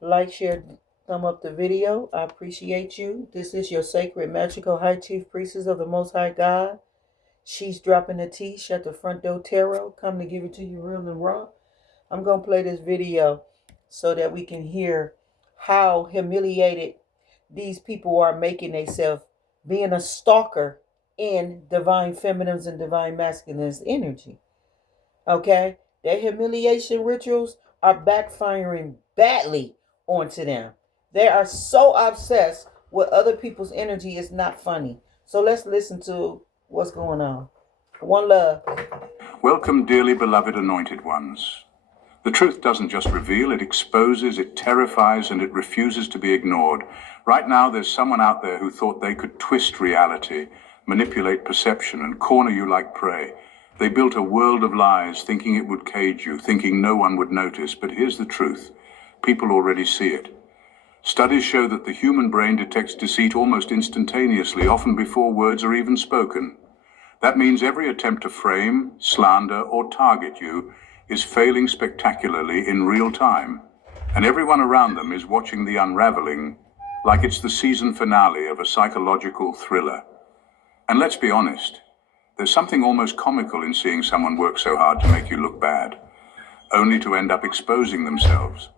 Like, share, thumb up the video. I appreciate you. This is your sacred, magical, high chief priestess of the Most High God. She's dropping the tea. Shut the front door tarot. Come to give it to you real and raw. I'm going to play this video so that we can hear how humiliated these people are making themselves being a stalker in divine feminines and divine masculines energy. Okay? Their humiliation rituals are backfiring badly onto them. They are so obsessed with other people's energy, it's not funny. So let's listen to what's going on. One love. Welcome, dearly beloved anointed ones. The truth doesn't just reveal, it exposes, it terrifies, and it refuses to be ignored. Right now, there's someone out there who thought they could twist reality, manipulate perception, and corner you like prey. They built a world of lies, thinking it would cage you, thinking no one would notice. But here's the truth. People already see it. Studies show that the human brain detects deceit almost instantaneously, often before words are even spoken. That means every attempt to frame, slander, or target you is failing spectacularly in real time, and everyone around them is watching the unraveling like it's the season finale of a psychological thriller. And let's be honest, there's something almost comical in seeing someone work so hard to make you look bad, only to end up exposing themselves.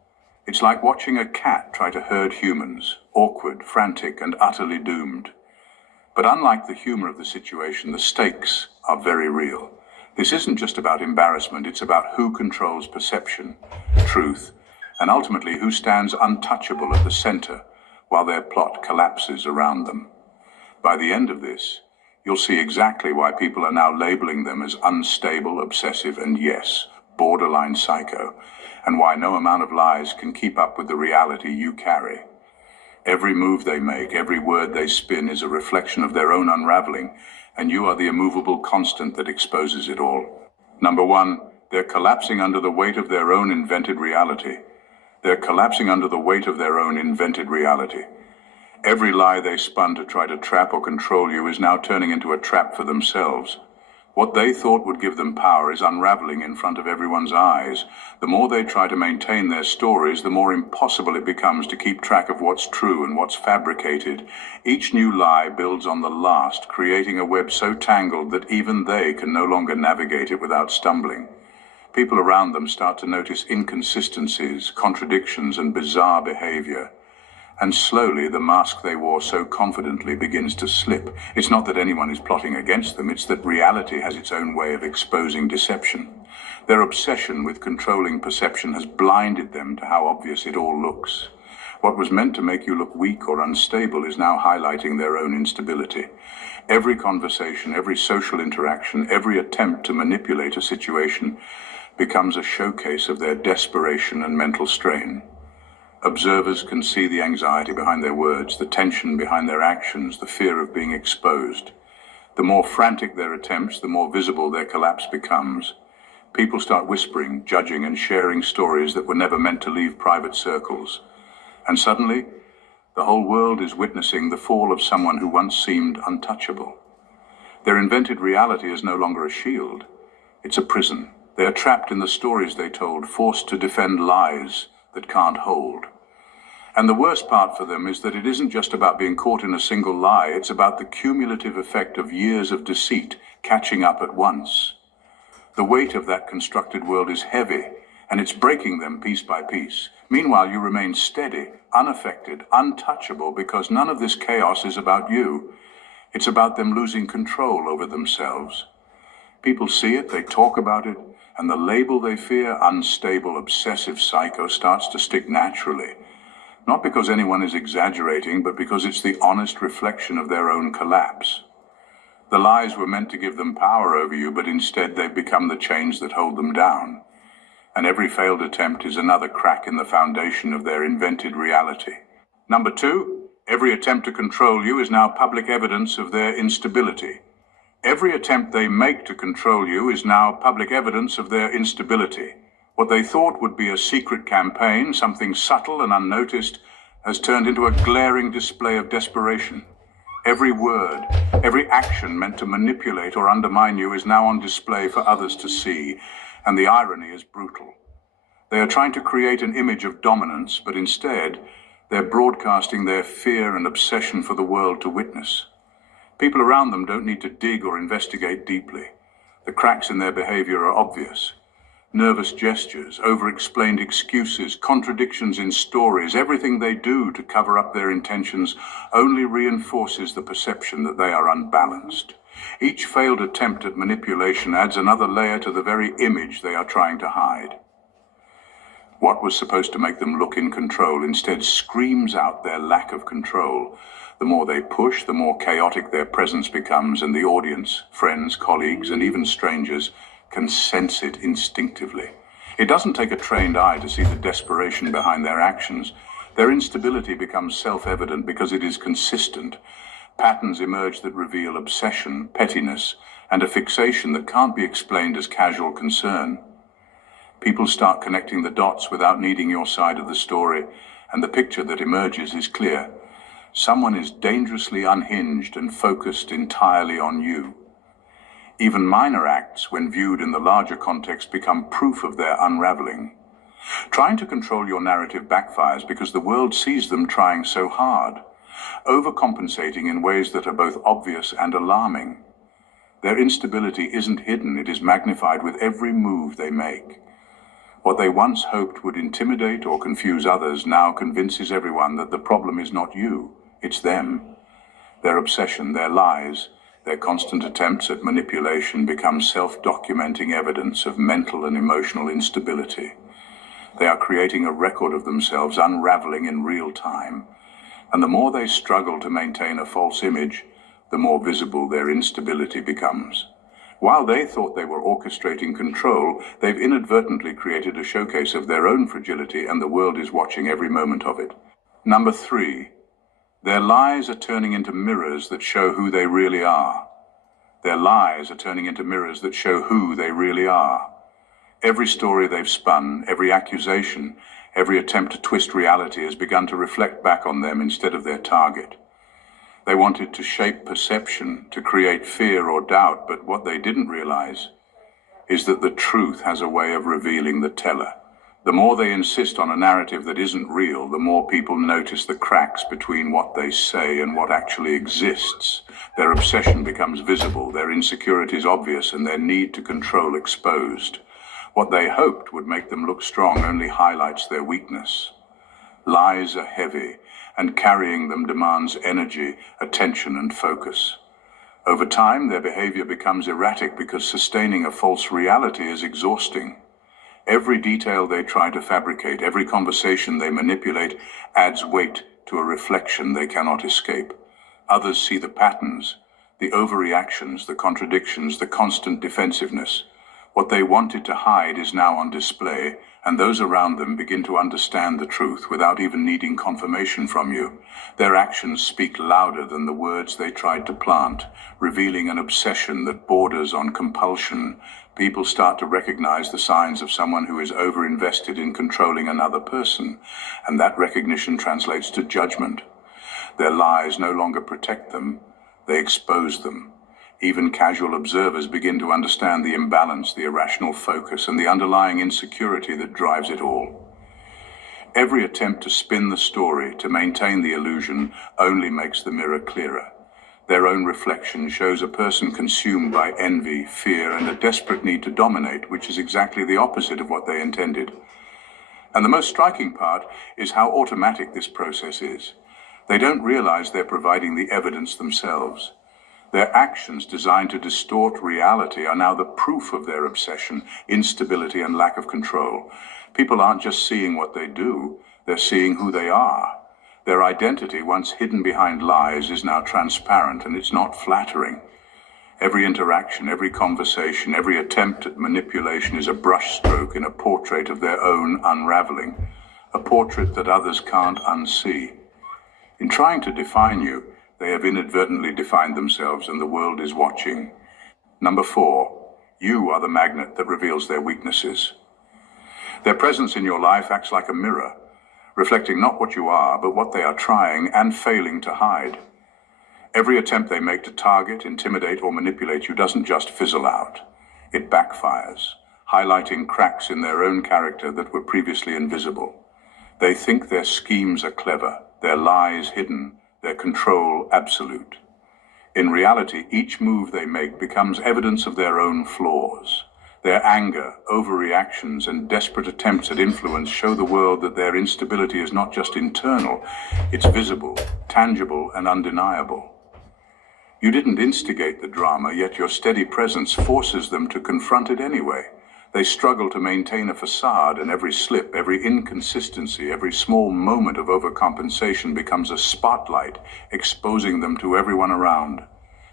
It's like watching a cat try to herd humans, awkward, frantic, and utterly doomed. But unlike the humor of the situation, the stakes are very real. This isn't just about embarrassment, it's about who controls perception, truth, and ultimately who stands untouchable at the center while their plot collapses around them. By the end of this, you'll see exactly why people are now labeling them as unstable, obsessive, and yes, borderline psycho, and why no amount of lies can keep up with the reality you carry. Every move they make, every word they spin is a reflection of their own unraveling, and you are the immovable constant that exposes it all. Number one, they're collapsing under the weight of their own invented reality. They're collapsing under the weight of their own invented reality. Every lie they spun to try to trap or control you is now turning into a trap for themselves. What they thought would give them power is unraveling in front of everyone's eyes. The more they try to maintain their stories, the more impossible it becomes to keep track of what's true and what's fabricated. Each new lie builds on the last, creating a web so tangled that even they can no longer navigate it without stumbling. People around them start to notice inconsistencies, contradictions, and bizarre behavior. And slowly the mask they wore so confidently begins to slip. It's not that anyone is plotting against them, it's that reality has its own way of exposing deception. Their obsession with controlling perception has blinded them to how obvious it all looks. What was meant to make you look weak or unstable is now highlighting their own instability. Every conversation, every social interaction, every attempt to manipulate a situation becomes a showcase of their desperation and mental strain. Observers can see the anxiety behind their words, the tension behind their actions, the fear of being exposed. The more frantic their attempts, the more visible their collapse becomes. People start whispering, judging, and sharing stories that were never meant to leave private circles. And suddenly, the whole world is witnessing the fall of someone who once seemed untouchable. Their invented reality is no longer a shield. It's a prison. They are trapped in the stories they told, forced to defend lies that can't hold. And the worst part for them is that it isn't just about being caught in a single lie, it's about the cumulative effect of years of deceit catching up at once. The weight of that constructed world is heavy, and it's breaking them piece by piece. Meanwhile, you remain steady, unaffected, untouchable, because none of this chaos is about you. It's about them losing control over themselves. People see it, they talk about it, and the label they fear, unstable, obsessive psycho, starts to stick naturally. Not because anyone is exaggerating, but because it's the honest reflection of their own collapse. The lies were meant to give them power over you, but instead they've become the chains that hold them down. And every failed attempt is another crack in the foundation of their invented reality. Number two, every attempt to control you is now public evidence of their instability. Every attempt they make to control you is now public evidence of their instability. What they thought would be a secret campaign, something subtle and unnoticed, has turned into a glaring display of desperation. Every word, every action meant to manipulate or undermine you is now on display for others to see, and the irony is brutal. They are trying to create an image of dominance, but instead, they're broadcasting their fear and obsession for the world to witness. People around them don't need to dig or investigate deeply. The cracks in their behavior are obvious. Nervous gestures, over-explained excuses, contradictions in stories, everything they do to cover up their intentions only reinforces the perception that they are unbalanced. Each failed attempt at manipulation adds another layer to the very image they are trying to hide. What was supposed to make them look in control instead screams out their lack of control. The more they push, the more chaotic their presence becomes, and the audience, friends, colleagues, and even strangers, can sense it instinctively. It doesn't take a trained eye to see the desperation behind their actions. Their instability becomes self-evident because it is consistent. Patterns emerge that reveal obsession, pettiness, and a fixation that can't be explained as casual concern. People start connecting the dots without needing your side of the story, and the picture that emerges is clear. Someone is dangerously unhinged and focused entirely on you. Even minor acts, when viewed in the larger context, become proof of their unraveling. Trying to control your narrative backfires because the world sees them trying so hard, overcompensating in ways that are both obvious and alarming. Their instability isn't hidden, it is magnified with every move they make. What they once hoped would intimidate or confuse others now convinces everyone that the problem is not you, it's them. Their obsession, their lies, their constant attempts at manipulation become self-documenting evidence of mental and emotional instability. They are creating a record of themselves unraveling in real time, and the more they struggle to maintain a false image, the more visible their instability becomes. While they thought they were orchestrating control, they've inadvertently created a showcase of their own fragility, and the world is watching every moment of it. Number 3. Their lies are turning into mirrors that show who they really are. Their lies are turning into mirrors that show who they really are. Every story they've spun, every accusation, every attempt to twist reality has begun to reflect back on them instead of their target. They wanted to shape perception, to create fear or doubt, but what they didn't realize is that the truth has a way of revealing the teller. The more they insist on a narrative that isn't real, the more people notice the cracks between what they say and what actually exists. Their obsession becomes visible, their insecurities obvious, and their need to control exposed. What they hoped would make them look strong only highlights their weakness. Lies are heavy, and carrying them demands energy, attention, and focus. Over time, their behavior becomes erratic because sustaining a false reality is exhausting. Every detail they try to fabricate, every conversation they manipulate, adds weight to a reflection they cannot escape. Others see the patterns, the overreactions, the contradictions, the constant defensiveness. What they wanted to hide is now on display, and those around them begin to understand the truth without even needing confirmation from you. Their actions speak louder than the words they tried to plant, revealing an obsession that borders on compulsion. People start to recognize the signs of someone who is over-invested in controlling another person, and that recognition translates to judgment. Their lies no longer protect them, they expose them. Even casual observers begin to understand the imbalance, the irrational focus, and the underlying insecurity that drives it all. Every attempt to spin the story, to maintain the illusion, only makes the mirror clearer. Their own reflection shows a person consumed by envy, fear, and a desperate need to dominate, which is exactly the opposite of what they intended. And the most striking part is how automatic this process is. They don't realize they're providing the evidence themselves. Their actions designed to distort reality are now the proof of their obsession, instability, and lack of control. People aren't just seeing what they do, they're seeing who they are. Their identity, once hidden behind lies, is now transparent, and it's not flattering. Every interaction, every conversation, every attempt at manipulation is a brushstroke in a portrait of their own unraveling, a portrait that others can't unsee. In trying to define you, they have inadvertently defined themselves, and the world is watching. Number 4, you are the magnet that reveals their weaknesses. Their presence in your life acts like a mirror, reflecting not what you are, but what they are trying and failing to hide. Every attempt they make to target, intimidate, or manipulate you doesn't just fizzle out. It backfires, highlighting cracks in their own character that were previously invisible. They think their schemes are clever, their lies hidden, their control absolute. In reality, each move they make becomes evidence of their own flaws. Their anger, overreactions, and desperate attempts at influence show the world that their instability is not just internal, it's visible, tangible, and undeniable. You didn't instigate the drama, yet your steady presence forces them to confront it anyway. They struggle to maintain a facade, and every slip, every inconsistency, every small moment of overcompensation becomes a spotlight, exposing them to everyone around.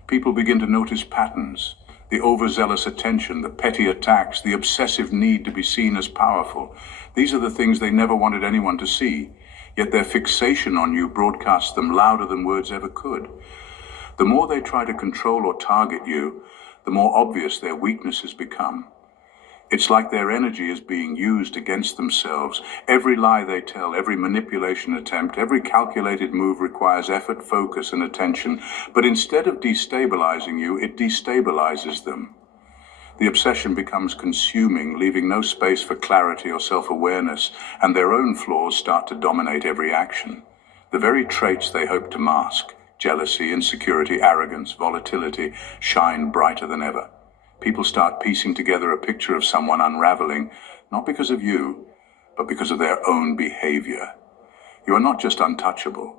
People begin to notice patterns. The overzealous attention, the petty attacks, the obsessive need to be seen as powerful. These are the things they never wanted anyone to see, yet their fixation on you broadcasts them louder than words ever could. The more they try to control or target you, the more obvious their weaknesses become. It's like their energy is being used against themselves. Every lie they tell, every manipulation attempt, every calculated move requires effort, focus, and attention. But instead of destabilizing you, it destabilizes them. The obsession becomes consuming, leaving no space for clarity or self-awareness, and their own flaws start to dominate every action. The very traits they hope to mask, jealousy, insecurity, arrogance, volatility, shine brighter than ever. People start piecing together a picture of someone unraveling, not because of you, but because of their own behavior. You are not just untouchable.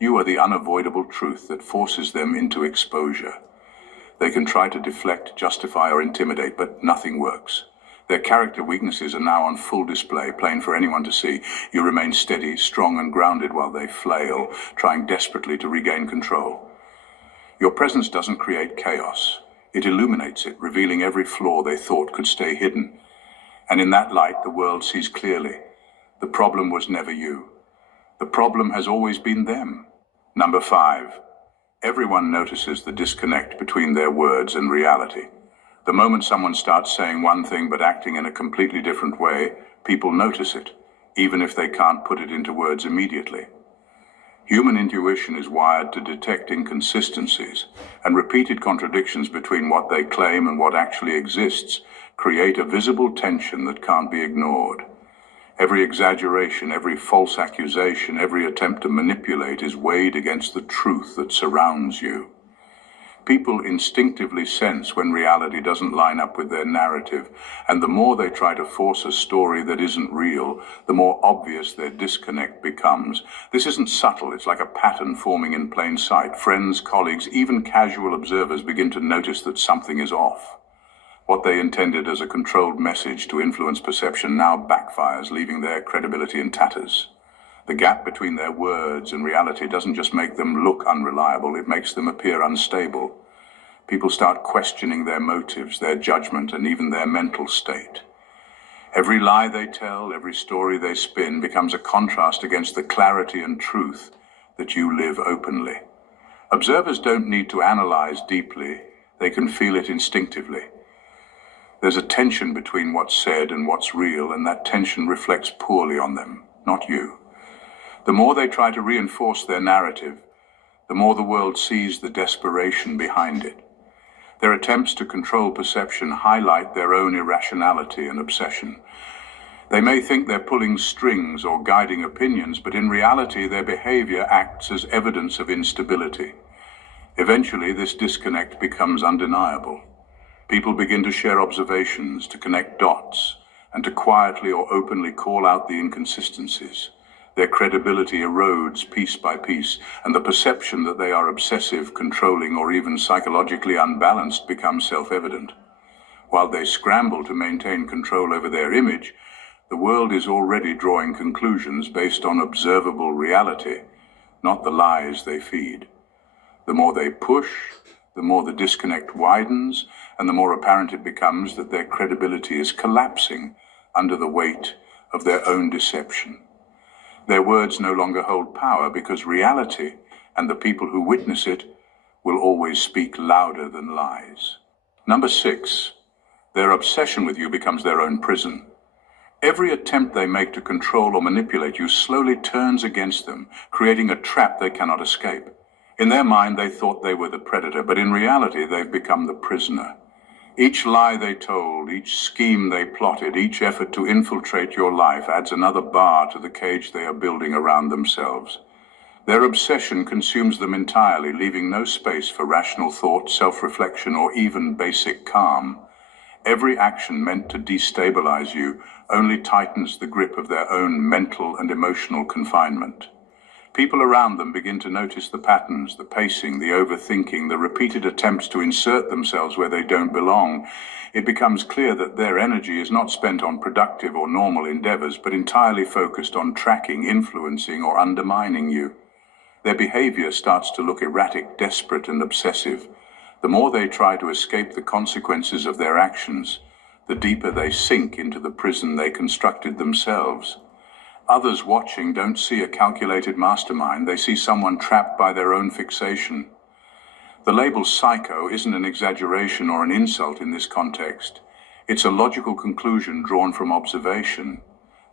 You are the unavoidable truth that forces them into exposure. They can try to deflect, justify, or intimidate, but nothing works. Their character weaknesses are now on full display, plain for anyone to see. You remain steady, strong, and grounded while they flail, trying desperately to regain control. Your presence doesn't create chaos. It illuminates it, revealing every flaw they thought could stay hidden. And in that light, the world sees clearly. The problem was never you. The problem has always been them. Number 5. Everyone notices the disconnect between their words and reality. The moment someone starts saying one thing but acting in a completely different way, people notice it, even if they can't put it into words immediately. Human intuition is wired to detect inconsistencies, and repeated contradictions between what they claim and what actually exists create a visible tension that can't be ignored. Every exaggeration, every false accusation, every attempt to manipulate is weighed against the truth that surrounds you. People instinctively sense when reality doesn't line up with their narrative, and the more they try to force a story that isn't real, the more obvious their disconnect becomes. This isn't subtle, it's like a pattern forming in plain sight. Friends, colleagues, even casual observers begin to notice that something is off. What they intended as a controlled message to influence perception now backfires, leaving their credibility in tatters. The gap between their words and reality doesn't just make them look unreliable, it makes them appear unstable. People start questioning their motives, their judgment, and even their mental state. Every lie they tell, every story they spin becomes a contrast against the clarity and truth that you live openly. Observers don't need to analyze deeply, they can feel it instinctively. There's a tension between what's said and what's real, and that tension reflects poorly on them, not you. The more they try to reinforce their narrative, the more the world sees the desperation behind it. Their attempts to control perception highlight their own irrationality and obsession. They may think they're pulling strings or guiding opinions, but in reality their behavior acts as evidence of instability. Eventually, this disconnect becomes undeniable. People begin to share observations, to connect dots, and to quietly or openly call out the inconsistencies. Their credibility erodes piece by piece, and the perception that they are obsessive, controlling, or even psychologically unbalanced becomes self-evident. While they scramble to maintain control over their image, the world is already drawing conclusions based on observable reality, not the lies they feed. The more they push, the more the disconnect widens, and the more apparent it becomes that their credibility is collapsing under the weight of their own deception. Their words no longer hold power because reality and the people who witness it will always speak louder than lies. Number 6, their obsession with you becomes their own prison. Every attempt they make to control or manipulate you slowly turns against them, creating a trap they cannot escape. In their mind, they thought they were the predator, but in reality, they've become the prisoner. Each lie they told, each scheme they plotted, each effort to infiltrate your life adds another bar to the cage they are building around themselves. Their obsession consumes them entirely, leaving no space for rational thought, self-reflection, or even basic calm. Every action meant to destabilize you only tightens the grip of their own mental and emotional confinement. People around them begin to notice the patterns, the pacing, the overthinking, the repeated attempts to insert themselves where they don't belong. It becomes clear that their energy is not spent on productive or normal endeavors, but entirely focused on tracking, influencing, or undermining you. Their behavior starts to look erratic, desperate, and obsessive. The more they try to escape the consequences of their actions, the deeper they sink into the prison they constructed themselves. Others watching don't see a calculated mastermind, they see someone trapped by their own fixation. The label psycho isn't an exaggeration or an insult in this context. It's a logical conclusion drawn from observation.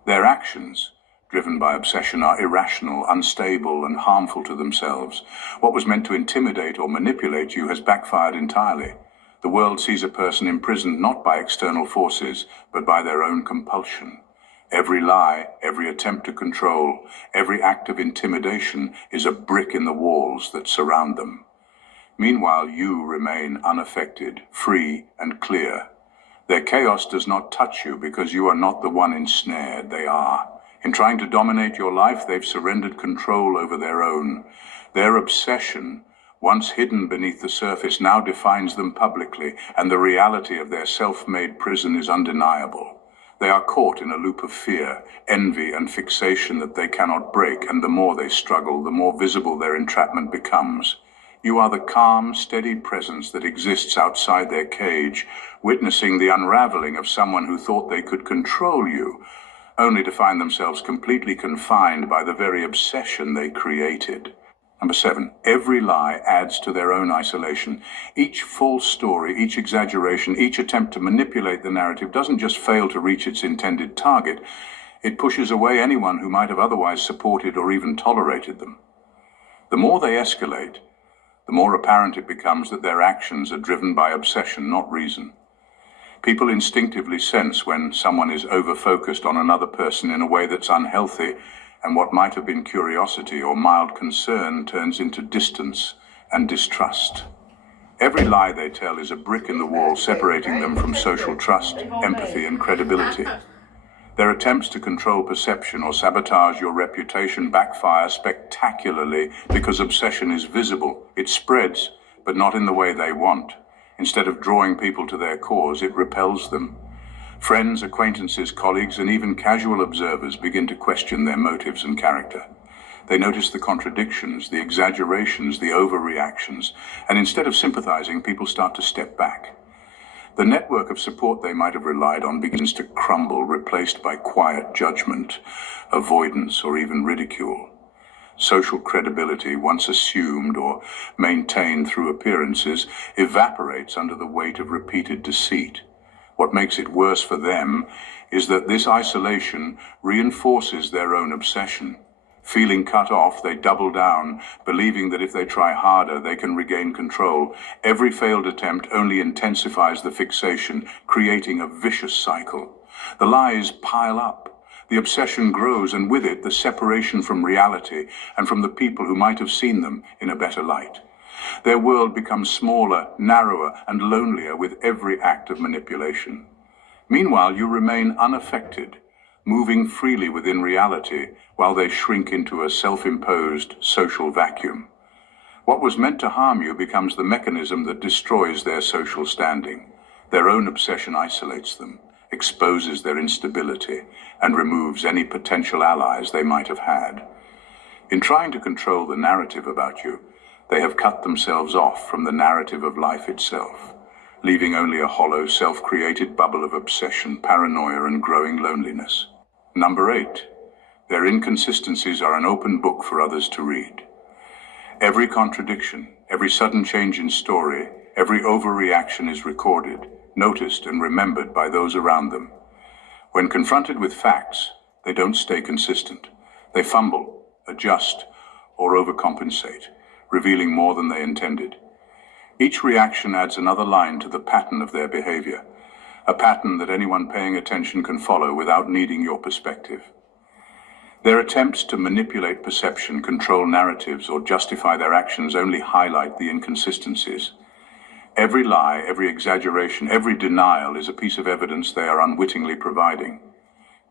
Their actions, driven by obsession, are irrational, unstable, and harmful to themselves. What was meant to intimidate or manipulate you has backfired entirely. The world sees a person imprisoned not by external forces, but by their own compulsion. Every lie, every attempt to control, every act of intimidation is a brick in the walls that surround them. Meanwhile, you remain unaffected, free, and clear. Their chaos does not touch you because you are not the one ensnared, they are. In trying to dominate your life, they've surrendered control over their own. Their obsession, once hidden beneath the surface, now defines them publicly, and the reality of their self-made prison is undeniable. They are caught in a loop of fear, envy, and fixation that they cannot break, and the more they struggle, the more visible their entrapment becomes. You are the calm, steady presence that exists outside their cage, witnessing the unraveling of someone who thought they could control you, only to find themselves completely confined by the very obsession they created. Number 7, every lie adds to their own isolation. Each false story, each exaggeration, each attempt to manipulate the narrative doesn't just fail to reach its intended target, it pushes away anyone who might have otherwise supported or even tolerated them. The more they escalate, the more apparent it becomes that their actions are driven by obsession, not reason. People instinctively sense when someone is over-focused on another person in a way that's unhealthy, and what might have been curiosity or mild concern turns into distance and distrust. Every lie they tell is a brick in the wall separating them from social trust, empathy, and credibility. Their attempts to control perception or sabotage your reputation backfire spectacularly because obsession is visible. It spreads, but not in the way they want. Instead of drawing people to their cause, it repels them. Friends, acquaintances, colleagues, and even casual observers begin to question their motives and character. They notice the contradictions, the exaggerations, the overreactions, and instead of sympathizing, people start to step back. The network of support they might have relied on begins to crumble, replaced by quiet judgment, avoidance, or even ridicule. Social credibility, once assumed or maintained through appearances, evaporates under the weight of repeated deceit. What makes it worse for them is that this isolation reinforces their own obsession. Feeling cut off, they double down, believing that if they try harder, they can regain control. Every failed attempt only intensifies the fixation, creating a vicious cycle. The lies pile up. The obsession grows, and with it, the separation from reality and from the people who might have seen them in a better light. Their world becomes smaller, narrower, and lonelier with every act of manipulation. Meanwhile, you remain unaffected, moving freely within reality while they shrink into a self-imposed social vacuum. What was meant to harm you becomes the mechanism that destroys their social standing. Their own obsession isolates them, exposes their instability, and removes any potential allies they might have had. In trying to control the narrative about you, they have cut themselves off from the narrative of life itself, leaving only a hollow, self-created bubble of obsession, paranoia, and growing loneliness. Number 8, their inconsistencies are an open book for others to read. Every contradiction, every sudden change in story, every overreaction is recorded, noticed, and remembered by those around them. When confronted with facts, they don't stay consistent. They fumble, adjust, or overcompensate, revealing more than they intended. Each reaction adds another line to the pattern of their behavior, a pattern that anyone paying attention can follow without needing your perspective. Their attempts to manipulate perception, control narratives, or justify their actions only highlight the inconsistencies. Every lie, every exaggeration, every denial is a piece of evidence they are unwittingly providing.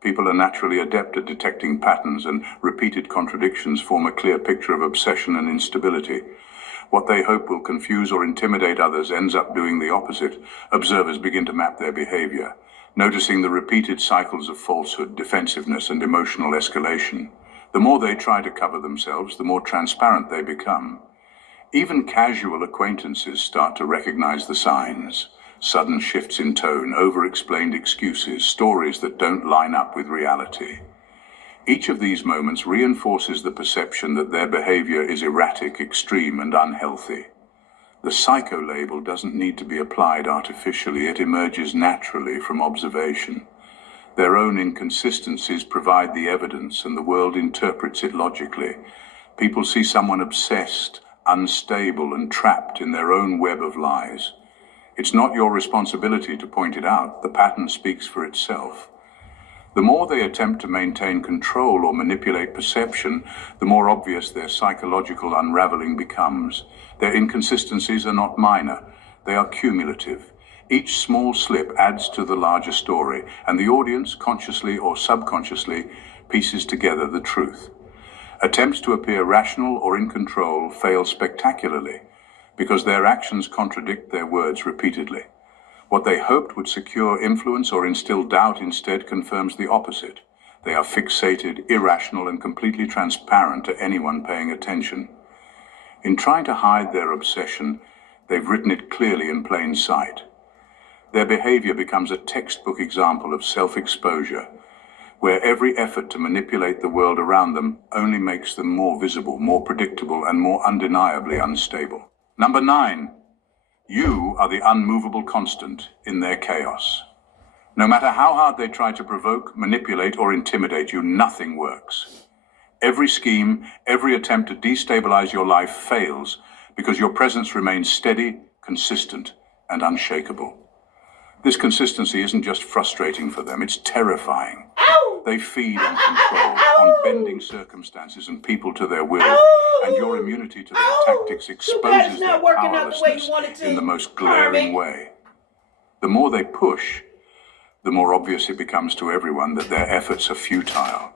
People are naturally adept at detecting patterns, and repeated contradictions form a clear picture of obsession and instability. What they hope will confuse or intimidate others ends up doing the opposite. Observers begin to map their behavior, noticing the repeated cycles of falsehood, defensiveness, and emotional escalation. The more they try to cover themselves, the more transparent they become. Even casual acquaintances start to recognize the signs. Sudden shifts in tone, over-explained excuses, stories that don't line up with reality. Each of these moments reinforces the perception that their behavior is erratic, extreme, and unhealthy. The psycho label doesn't need to be applied artificially, it emerges naturally from observation. Their own inconsistencies provide the evidence, and the world interprets it logically. People see someone obsessed, unstable, and trapped in their own web of lies. It's not your responsibility to point it out. The pattern speaks for itself. The more they attempt to maintain control or manipulate perception, the more obvious their psychological unraveling becomes. Their inconsistencies are not minor, they are cumulative. Each small slip adds to the larger story, and the audience, consciously or subconsciously, pieces together the truth. Attempts to appear rational or in control fail spectacularly, because their actions contradict their words repeatedly. What they hoped would secure influence or instill doubt instead confirms the opposite. They are fixated, irrational, and completely transparent to anyone paying attention. In trying to hide their obsession, they've written it clearly in plain sight. Their behavior becomes a textbook example of self-exposure, where every effort to manipulate the world around them only makes them more visible, more predictable, and more undeniably unstable. Number 9. You are the unmovable constant in their chaos. No matter how hard they try to provoke, manipulate, or intimidate you, nothing works. Every scheme, every attempt to destabilize your life fails because your presence remains steady, consistent, and unshakable. This consistency isn't just frustrating for them, it's terrifying. They feed on control, on bending circumstances and people to their will, and your immunity to their tactics exposes their powerlessness in the most glaring way. The more they push, the more obvious it becomes to everyone that their efforts are futile.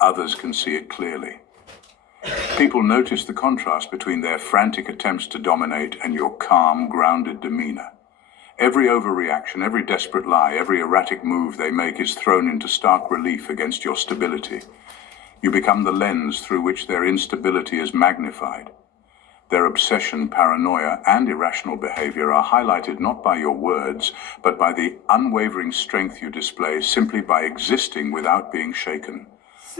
Others can see it clearly. People notice the contrast between their frantic attempts to dominate and your calm, grounded demeanor. Every overreaction, every desperate lie, every erratic move they make is thrown into stark relief against your stability. You become the lens through which their instability is magnified. Their obsession, paranoia, and irrational behavior are highlighted not by your words, but by the unwavering strength you display simply by existing without being shaken.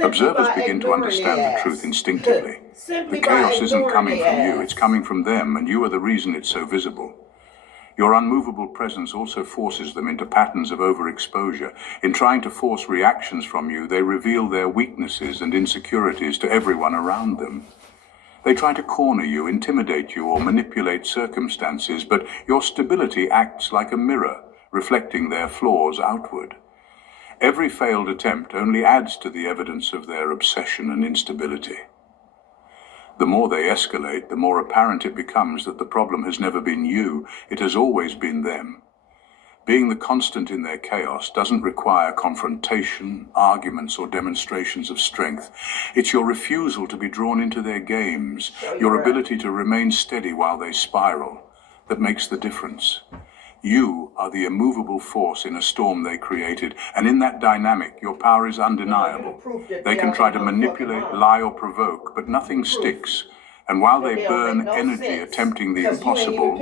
Observers begin to understand the truth instinctively. The chaos isn't coming from you, it's coming from them, and you are the reason it's so visible. Your unmovable presence also forces them into patterns of overexposure. In trying to force reactions from you, they reveal their weaknesses and insecurities to everyone around them. They try to corner you, intimidate you, or manipulate circumstances, but your stability acts like a mirror, reflecting their flaws outward. Every failed attempt only adds to the evidence of their obsession and instability. The more they escalate, the more apparent it becomes that the problem has never been you, it has always been them. Being the constant in their chaos doesn't require confrontation, arguments, or demonstrations of strength. It's your refusal to be drawn into their games, your ability to remain steady while they spiral, that makes the difference. You are the immovable force in a storm they created, and in that dynamic, your power is undeniable. They can try to manipulate, lie, or provoke, but nothing sticks. And while they burn energy attempting the impossible,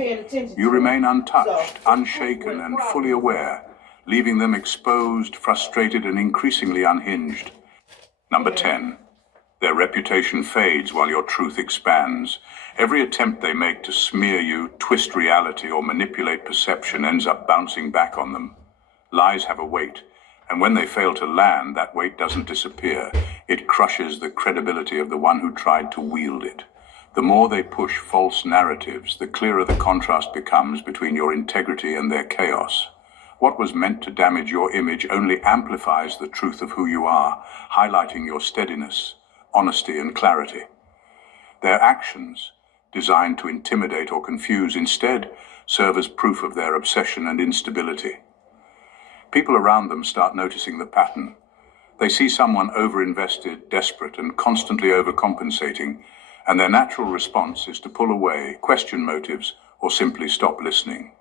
you remain untouched, unshaken, and fully aware, leaving them exposed, frustrated, and increasingly unhinged. Number 10. Their reputation fades while your truth expands. Every attempt they make to smear you, twist reality, or manipulate perception ends up bouncing back on them. Lies have a weight, and when they fail to land, that weight doesn't disappear. It crushes the credibility of the one who tried to wield it. The more they push false narratives, the clearer the contrast becomes between your integrity and their chaos. What was meant to damage your image only amplifies the truth of who you are, highlighting your steadiness, honesty, and clarity. Their actions, designed to intimidate or confuse, instead serve as proof of their obsession and instability. People around them start noticing the pattern. They see someone overinvested, desperate, and constantly overcompensating, and their natural response is to pull away, question motives, or simply stop listening.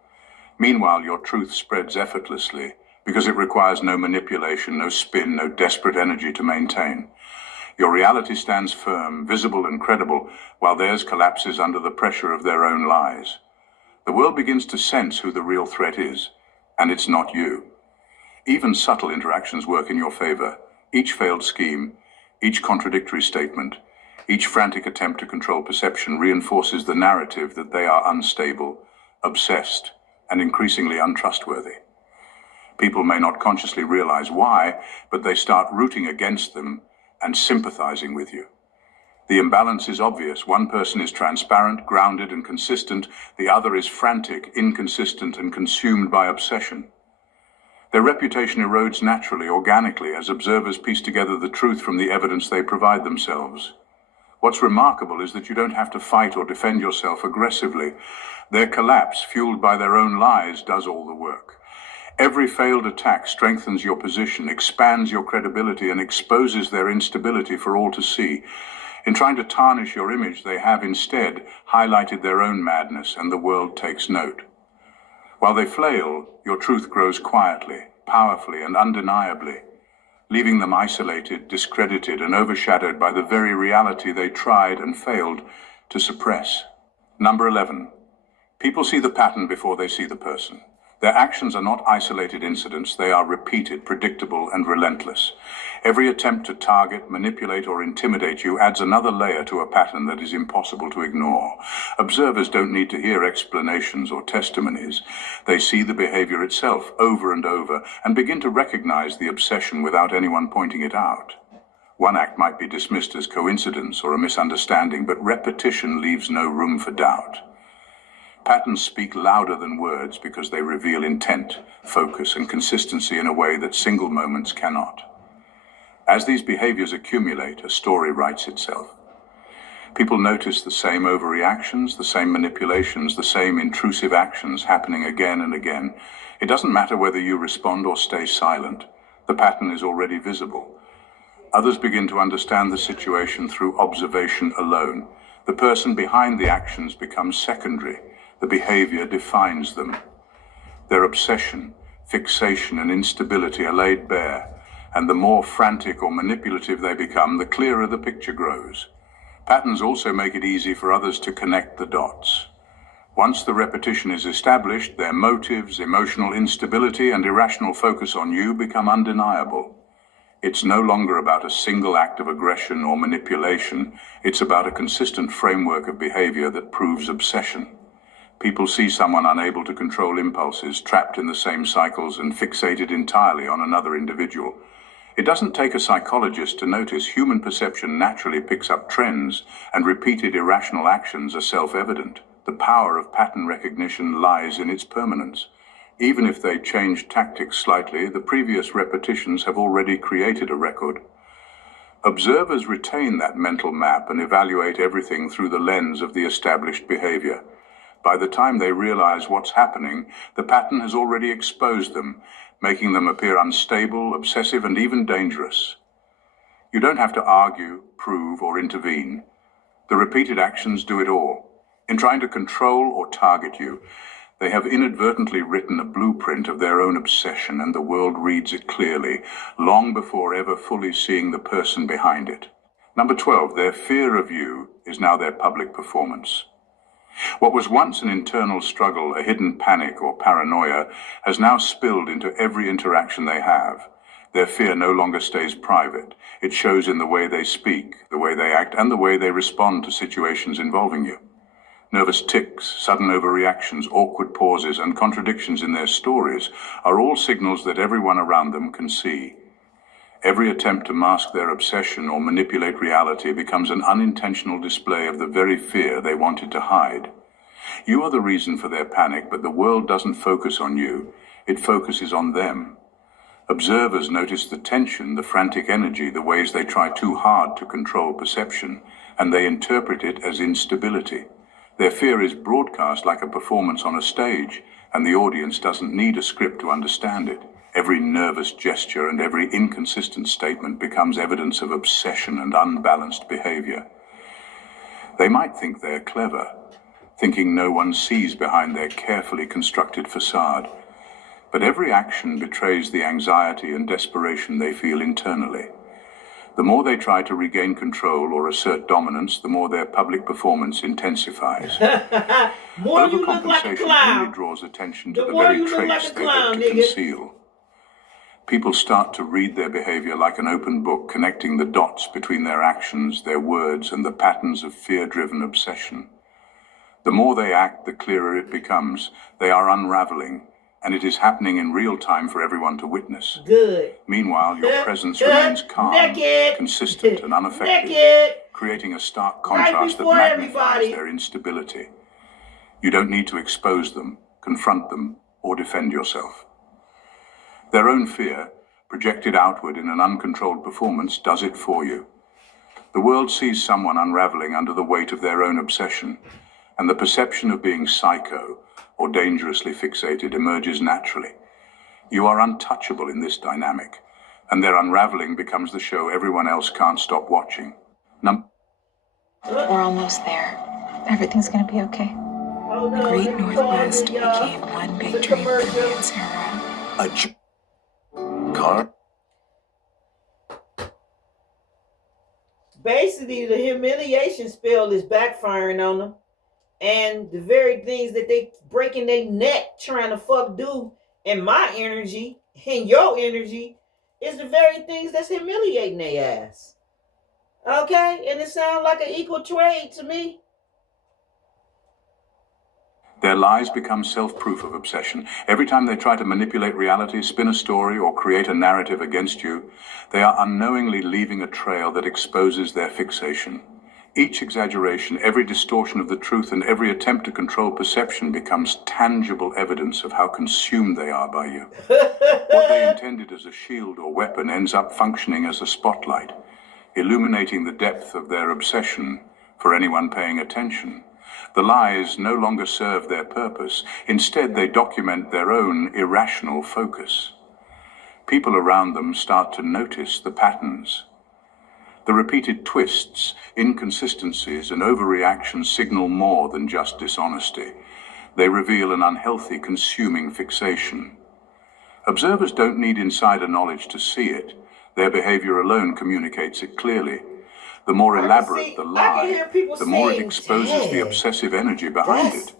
Meanwhile, your truth spreads effortlessly because it requires no manipulation, no spin, no desperate energy to maintain. Your reality stands firm, visible, and credible, while theirs collapses under the pressure of their own lies. The world begins to sense who the real threat is, and it's not you. Even subtle interactions work in your favor. Each failed scheme, each contradictory statement, each frantic attempt to control perception reinforces the narrative that they are unstable, obsessed, and increasingly untrustworthy. People may not consciously realize why, but they start rooting against them and sympathizing with you. The imbalance is obvious. One person is transparent, grounded, and consistent. The other is frantic, inconsistent, and consumed by obsession. Their reputation erodes naturally, organically, as observers piece together the truth from the evidence they provide themselves. What's remarkable is that you don't have to fight or defend yourself aggressively. Their collapse, fueled by their own lies, does all the work. Every failed attack strengthens your position, expands your credibility, and exposes their instability for all to see. In trying to tarnish your image, they have instead highlighted their own madness, and the world takes note. While they flail, your truth grows quietly, powerfully, and undeniably, leaving them isolated, discredited, and overshadowed by the very reality they tried and failed to suppress. Number 11. People see the pattern before they see the person. Their actions are not isolated incidents, they are repeated, predictable, and relentless. Every attempt to target, manipulate, or intimidate you adds another layer to a pattern that is impossible to ignore. Observers don't need to hear explanations or testimonies. They see the behavior itself over and over and begin to recognize the obsession without anyone pointing it out. One act might be dismissed as coincidence or a misunderstanding, but repetition leaves no room for doubt. Patterns speak louder than words because they reveal intent, focus, and consistency in a way that single moments cannot. As these behaviors accumulate, a story writes itself. People notice the same overreactions, the same manipulations, the same intrusive actions happening again and again. It doesn't matter whether you respond or stay silent. The pattern is already visible. Others begin to understand the situation through observation alone. The person behind the actions becomes secondary. The behavior defines them. Their obsession, fixation, and instability are laid bare, and the more frantic or manipulative they become, the clearer the picture grows. Patterns also make it easy for others to connect the dots. Once the repetition is established, their motives, emotional instability, and irrational focus on you become undeniable. It's no longer about a single act of aggression or manipulation. It's about a consistent framework of behavior that proves obsession. People see someone unable to control impulses, trapped in the same cycles, and fixated entirely on another individual. It doesn't take a psychologist to notice human perception naturally picks up trends, and repeated irrational actions are self-evident. The power of pattern recognition lies in its permanence. Even if they change tactics slightly, the previous repetitions have already created a record. Observers retain that mental map and evaluate everything through the lens of the established behavior. By the time they realize what's happening, the pattern has already exposed them, making them appear unstable, obsessive, and even dangerous. You don't have to argue, prove, or intervene. The repeated actions do it all. In trying to control or target you, they have inadvertently written a blueprint of their own obsession, and the world reads it clearly, long before ever fully seeing the person behind it. Number 12, their fear of you is now their public performance. What was once an internal struggle, a hidden panic or paranoia, has now spilled into every interaction they have. Their fear no longer stays private. It shows in the way they speak, the way they act, and the way they respond to situations involving you. Nervous tics, sudden overreactions, awkward pauses, and contradictions in their stories are all signals that everyone around them can see. Every attempt to mask their obsession or manipulate reality becomes an unintentional display of the very fear they wanted to hide. You are the reason for their panic, but the world doesn't focus on you. It focuses on them. Observers notice the tension, the frantic energy, the ways they try too hard to control perception, and they interpret it as instability. Their fear is broadcast like a performance on a stage, and the audience doesn't need a script to understand it. Every nervous gesture and every inconsistent statement becomes evidence of obsession and unbalanced behavior. They might think they're clever, thinking no one sees behind their carefully constructed facade. But every action betrays the anxiety and desperation they feel internally. The more they try to regain control or assert dominance, the more their public performance intensifies. More you look like a Overcompensation clown. only draws attention to The the more very you look like traits a they clown, hope to nigga. conceal. People start to read their behavior like an open book, connecting the dots between their actions, their words, and the patterns of fear-driven obsession. The more they act, the clearer it becomes. They are unraveling, and it is happening in real time for everyone to witness. Good. Meanwhile, your presence remains calm, Naked. consistent, and unaffected, Naked. creating a stark Right contrast that before magnifies everybody. their instability. You don't need to expose them, confront them, or defend yourself. Their own fear, projected outward in an uncontrolled performance, does it for you. The world sees someone unraveling under the weight of their own obsession, and the perception of being psycho or dangerously fixated emerges naturally. You are untouchable in this dynamic, and their unraveling becomes the show everyone else can't stop watching. We're almost there. Everything's gonna be okay. Oh, no, The Great let me pause Northwest it, y'all. became one big It's a dream for commercial. man's era. Car? Basically, the humiliation spell is backfiring on them. And the very things that they breaking their neck trying to fuck do in my energy, in your energy, is the very things that's humiliating their ass. Okay? And it sounds like an equal trade to me. Their lies become self-proof of obsession. Every time they try to manipulate reality, spin a story, or create a narrative against you, they are unknowingly leaving a trail that exposes their fixation. Each exaggeration, every distortion of the truth, and every attempt to control perception becomes tangible evidence of how consumed they are by you. What they intended as a shield or weapon ends up functioning as a spotlight, illuminating the depth of their obsession for anyone paying attention. The lies no longer serve their purpose. Instead, they document their own irrational focus. People around them start to notice the patterns. The repeated twists, inconsistencies, and overreactions signal more than just dishonesty. They reveal an unhealthy, consuming fixation. Observers don't need insider knowledge to see it. Their behavior alone communicates it clearly. The more elaborate the lie, the more it exposes the obsessive energy behind it.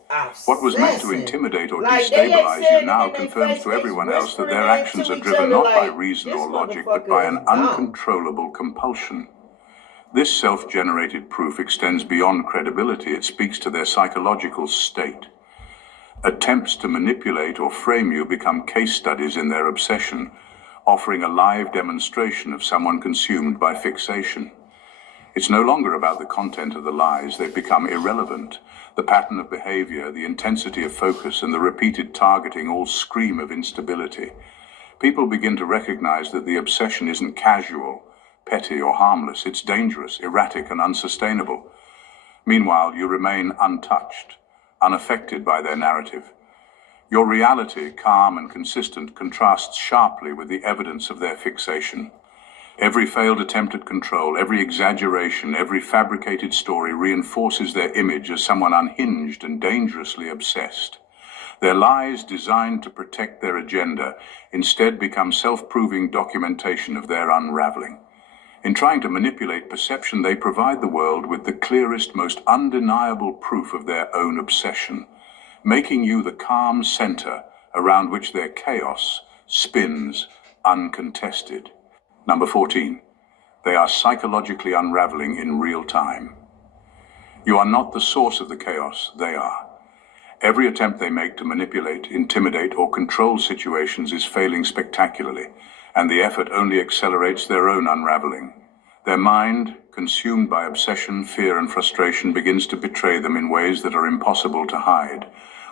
What was meant to intimidate or destabilize you now confirms to everyone else that their actions are driven not by reason or logic, but by an uncontrollable compulsion. This self-generated proof extends beyond credibility. It speaks to their psychological state. Attempts to manipulate or frame you become case studies in their obsession, offering a live demonstration of someone consumed by fixation. It's no longer about the content of the lies. They've become irrelevant. The pattern of behavior, the intensity of focus, and the repeated targeting all scream of instability. People begin to recognize that the obsession isn't casual, petty, or harmless. It's dangerous, erratic, and unsustainable. Meanwhile, you remain untouched, unaffected by their narrative. Your reality, calm and consistent, contrasts sharply with the evidence of their fixation. Every failed attempt at control, every exaggeration, every fabricated story reinforces their image as someone unhinged and dangerously obsessed. Their lies, designed to protect their agenda, instead become self-proving documentation of their unraveling. In trying to manipulate perception, they provide the world with the clearest, most undeniable proof of their own obsession, making you the calm center around which their chaos spins uncontested. Number 14, they are psychologically unraveling in real time. You are not the source of the chaos, they are. Every attempt they make to manipulate, intimidate, or control situations is failing spectacularly, and the effort only accelerates their own unraveling. Their mind, consumed by obsession, fear, and frustration, begins to betray them in ways that are impossible to hide.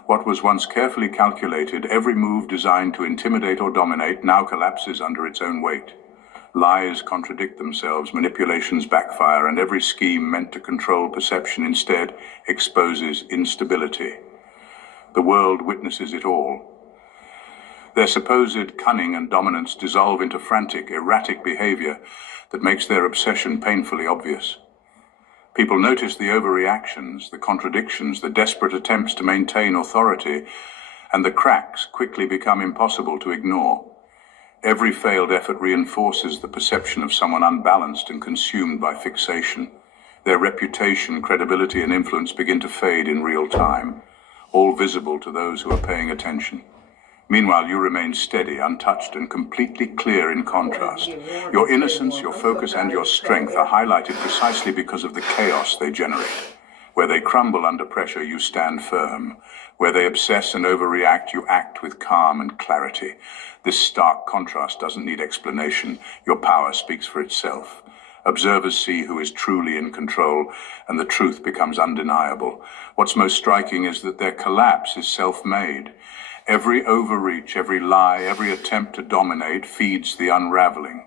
What was once carefully calculated, every move designed to intimidate or dominate, now collapses under its own weight. Lies contradict themselves, manipulations backfire, and every scheme meant to control perception instead exposes instability. The world witnesses it all. Their supposed cunning and dominance dissolve into frantic, erratic behavior that makes their obsession painfully obvious. People notice the overreactions, the contradictions, the desperate attempts to maintain authority, and the cracks quickly become impossible to ignore. Every failed effort reinforces the perception of someone unbalanced and consumed by fixation. Their reputation, credibility, and influence begin to fade in real time, all visible to those who are paying attention. Meanwhile, you remain steady, untouched, and completely clear in contrast. Your innocence, your focus, and your strength are highlighted precisely because of the chaos they generate. Where they crumble under pressure, you stand firm. Where they obsess and overreact, you act with calm and clarity. This stark contrast doesn't need explanation. Your power speaks for itself. Observers see who is truly in control, and the truth becomes undeniable. What's most striking is that their collapse is self-made. Every overreach, every lie, every attempt to dominate feeds the unraveling.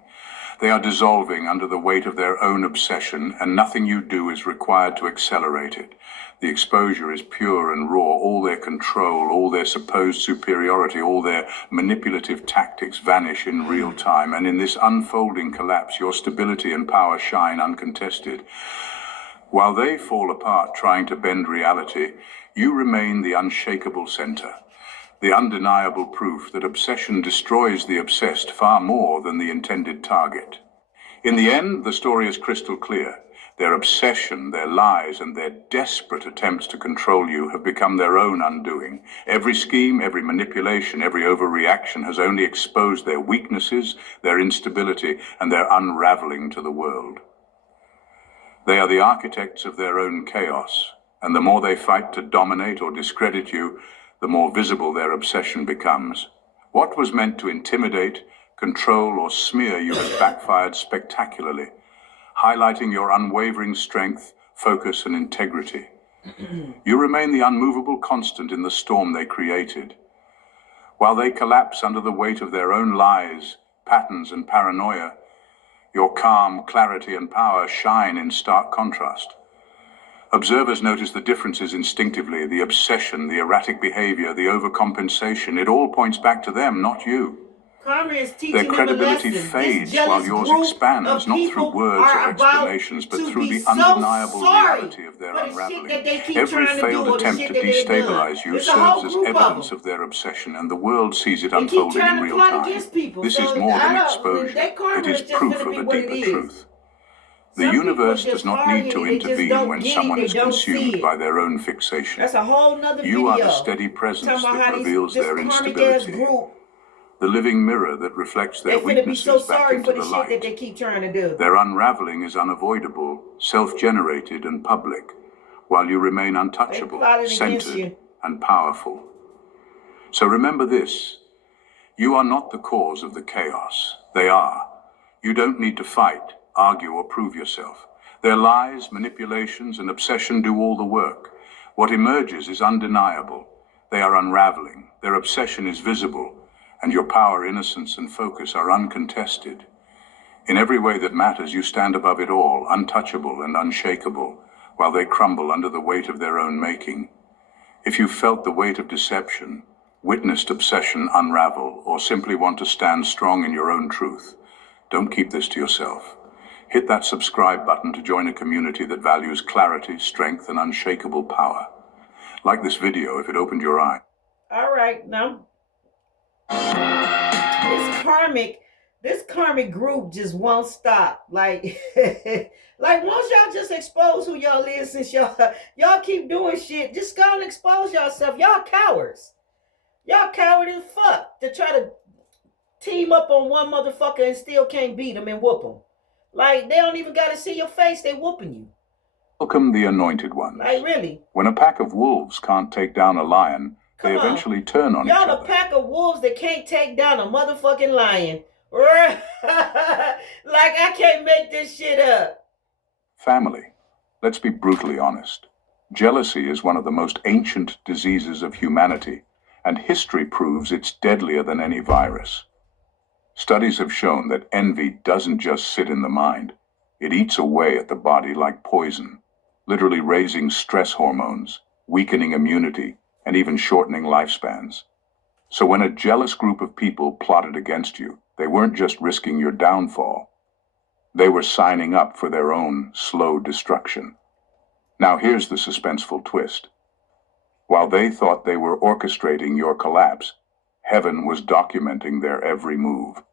They are dissolving under the weight of their own obsession, and nothing you do is required to accelerate it. The exposure is pure and raw. All their control, all their supposed superiority, all their manipulative tactics vanish in real time, and in this unfolding collapse, your stability and power shine uncontested. While they fall apart trying to bend reality, you remain the unshakable center. The undeniable proof that obsession destroys the obsessed far more than the intended target. In the end, the story is crystal clear. Their obsession, their lies, and their desperate attempts to control you have become their own undoing. Every scheme, every manipulation, every overreaction has only exposed their weaknesses, their instability, and their unraveling to the world. They are the architects of their own chaos, and the more they fight to dominate or discredit you, the more visible their obsession becomes. What was meant to intimidate, control, or smear you has backfired spectacularly, highlighting your unwavering strength, focus, and integrity. You remain the unmovable constant in the storm they created. While they collapse under the weight of their own lies, patterns, and paranoia, your calm, clarity, and power shine in stark contrast. Observers notice the differences instinctively, the obsession, the erratic behavior, the overcompensation. It all points back to them, not you. Their credibility fades while yours expands, not through words or explanations, but through the undeniable reality of their unraveling. Every failed attempt to destabilize you serves as evidence of their obsession, and the world sees it unfolding in real time. This is more than exposure. It is proof of a deeper truth. The universe does not need to intervene when someone is consumed by their own fixation. That's a whole nother video. You are the steady presence that reveals their instability. The living mirror that reflects their weaknesses back into the light. That they keep trying to do. Their unraveling is unavoidable, self-generated, and public, while you remain untouchable, centered, and powerful. So remember this: you are not the cause of the chaos. They are. You don't need to fight, argue, or prove yourself. Their lies, manipulations, and obsession do all the work. What emerges is undeniable. They are unraveling. Their obsession is visible, and your power, innocence, and focus are uncontested. In every way that matters, you stand above it all, untouchable and unshakable, while they crumble under the weight of their own making. If you felt the weight of deception, witnessed obsession unravel, or simply want to stand strong in your own truth, don't keep this to yourself. Hit that subscribe button to join a community that values clarity, strength, and unshakable power. Like this video if it opened your eye. All right, now. This karmic group just won't stop. Like, like once y'all just expose who y'all is, since y'all keep doing shit, just go and expose yourself. Y'all cowards. Y'all coward as fuck to try to team up on one motherfucker and still can't beat him and whoop him. Like, they don't even gotta see your face, they whooping you. Welcome the Anointed Ones. Like, really? When a pack of wolves can't take down a lion, they eventually turn on each other. Y'all a pack of wolves that can't take down a motherfucking lion. like I can't make this shit up. Family. Let's be brutally honest. Jealousy is one of the most ancient diseases of humanity, and history proves it's deadlier than any virus. Studies have shown that envy doesn't just sit in the mind, it eats away at the body like poison, literally raising stress hormones, weakening immunity, and even shortening lifespans. So when a jealous group of people plotted against you, they weren't just risking your downfall, they were signing up for their own slow destruction. Now here's the suspenseful twist. While they thought they were orchestrating your collapse, heaven was documenting their every move.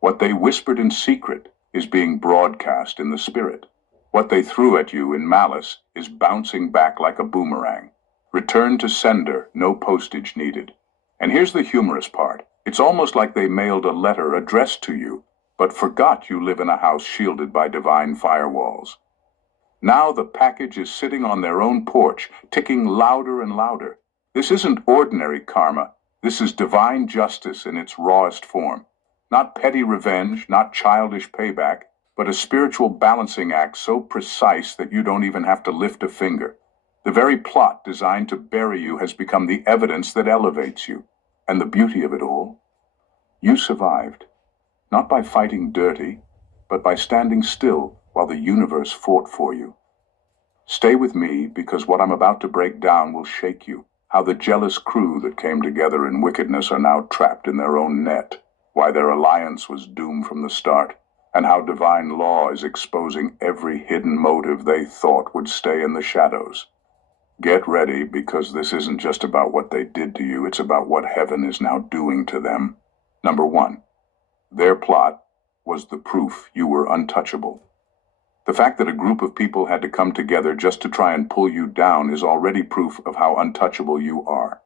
What they whispered in secret is being broadcast in the spirit. What they threw at you in malice is bouncing back like a boomerang. Return to sender, no postage needed. And here's the humorous part. It's almost like they mailed a letter addressed to you, but forgot you live in a house shielded by divine firewalls. Now the package is sitting on their own porch, ticking louder and louder. This isn't ordinary karma. This is divine justice in its rawest form. Not petty revenge, not childish payback, but a spiritual balancing act so precise that you don't even have to lift a finger. The very plot designed to bury you has become the evidence that elevates you. And the beauty of it all? You survived. Not by fighting dirty, but by standing still while the universe fought for you. Stay with me, because what I'm about to break down will shake you. How the jealous crew that came together in wickedness are now trapped in their own net. Why their alliance was doomed from the start. And how divine law is exposing every hidden motive they thought would stay in the shadows. Get ready, because this isn't just about what they did to you, it's about what heaven is now doing to them. Number 1. Their plot was the proof you were untouchable. The fact that a group of people had to come together just to try and pull you down is already proof of how untouchable you are.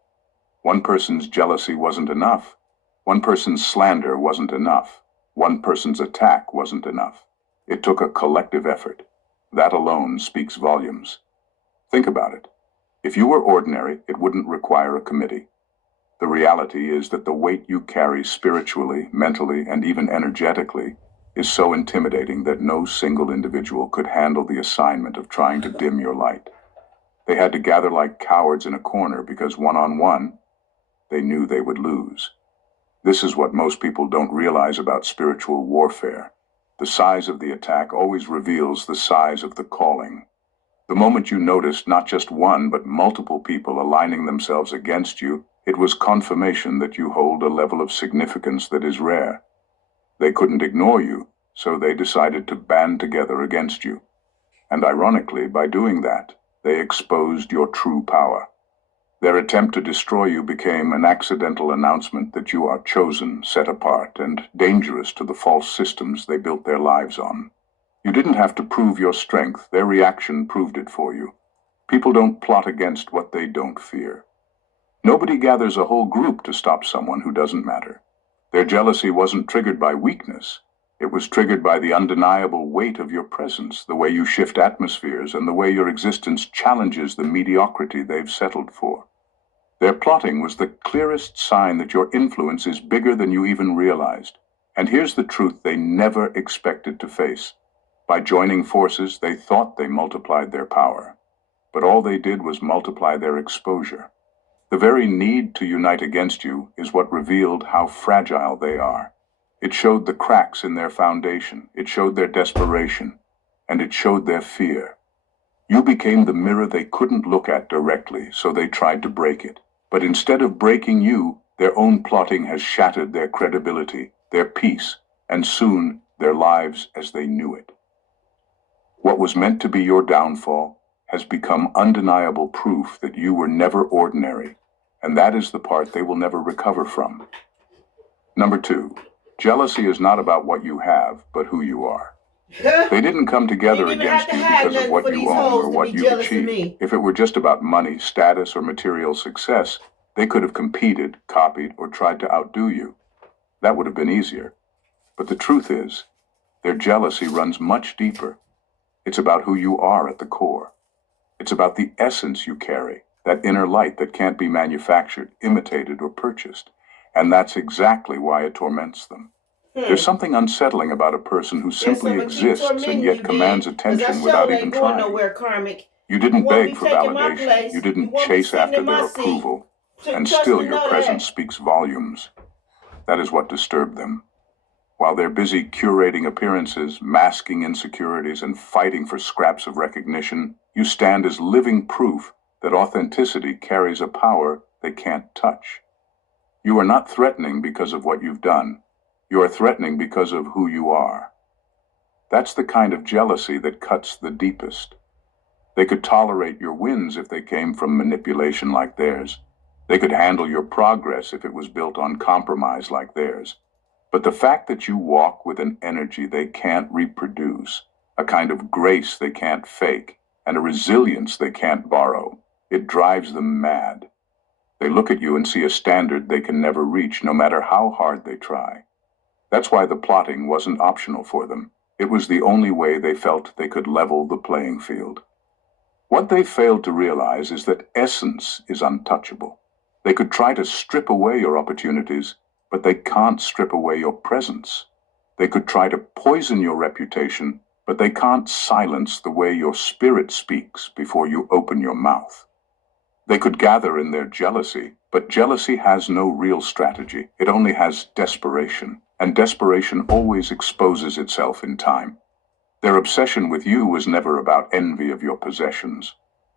One person's jealousy wasn't enough. One person's slander wasn't enough. One person's attack wasn't enough. It took a collective effort. That alone speaks volumes. Think about it. If you were ordinary, it wouldn't require a committee. The reality is that the weight you carry spiritually, mentally, and even energetically is so intimidating that no single individual could handle the assignment of trying to dim your light. They had to gather like cowards in a corner because one-on-one, they knew they would lose. This is what most people don't realize about spiritual warfare. The size of the attack always reveals the size of the calling. The moment you noticed not just one but multiple people aligning themselves against you, it was confirmation that you hold a level of significance that is rare. They couldn't ignore you, so they decided to band together against you. And ironically, by doing that, they exposed your true power. Their attempt to destroy you became an accidental announcement that you are chosen, set apart, and dangerous to the false systems they built their lives on. You didn't have to prove your strength, their reaction proved it for you. People don't plot against what they don't fear. Nobody gathers a whole group to stop someone who doesn't matter. Their jealousy wasn't triggered by weakness. It was triggered by the undeniable weight of your presence, the way you shift atmospheres, and the way your existence challenges the mediocrity they've settled for. Their plotting was the clearest sign that your influence is bigger than you even realized. And here's the truth they never expected to face. By joining forces, they thought they multiplied their power. But all they did was multiply their exposure. The very need to unite against you is what revealed how fragile they are. It showed the cracks in their foundation, it showed their desperation, and it showed their fear. You became the mirror they couldn't look at directly, so they tried to break it. But instead of breaking you, their own plotting has shattered their credibility, their peace, and soon their lives as they knew it. What was meant to be your downfall has become undeniable proof that you were never ordinary, and that is the part they will never recover from. Number 2, jealousy is not about what you have, but who you are. They didn't come together against you because of what you own or what you've achieved. If it were just about money, status, or material success, they could have competed, copied, or tried to outdo you. That would have been easier. But the truth is, their jealousy runs much deeper. It's about who you are at the core. It's about the essence you carry, that inner light that can't be manufactured, imitated, or purchased. And that's exactly why it torments them. There's something unsettling about a person who simply exists and yet commands attention without even trying. Nowhere, Karmic. You didn't beg for validation. You didn't chase after their approval. And still your presence speaks volumes. That is what disturbed them. While they're busy curating appearances, masking insecurities, and fighting for scraps of recognition, you stand as living proof that authenticity carries a power they can't touch. You are not threatening because of what you've done. You are threatening because of who you are. That's the kind of jealousy that cuts the deepest. They could tolerate your wins if they came from manipulation like theirs. They could handle your progress if it was built on compromise like theirs. But the fact that you walk with an energy they can't reproduce, a kind of grace they can't fake, and a resilience they can't borrow, it drives them mad. They look at you and see a standard they can never reach, no matter how hard they try. That's why the plotting wasn't optional for them. It was the only way they felt they could level the playing field. What they failed to realize is that essence is untouchable. They could try to strip away your opportunities, but they can't strip away your presence. They could try to poison your reputation, but they can't silence the way your spirit speaks before you open your mouth. They could gather in their jealousy, but jealousy has no real strategy. It only has desperation, and desperation always exposes itself in time. Their obsession with you was never about envy of your possessions.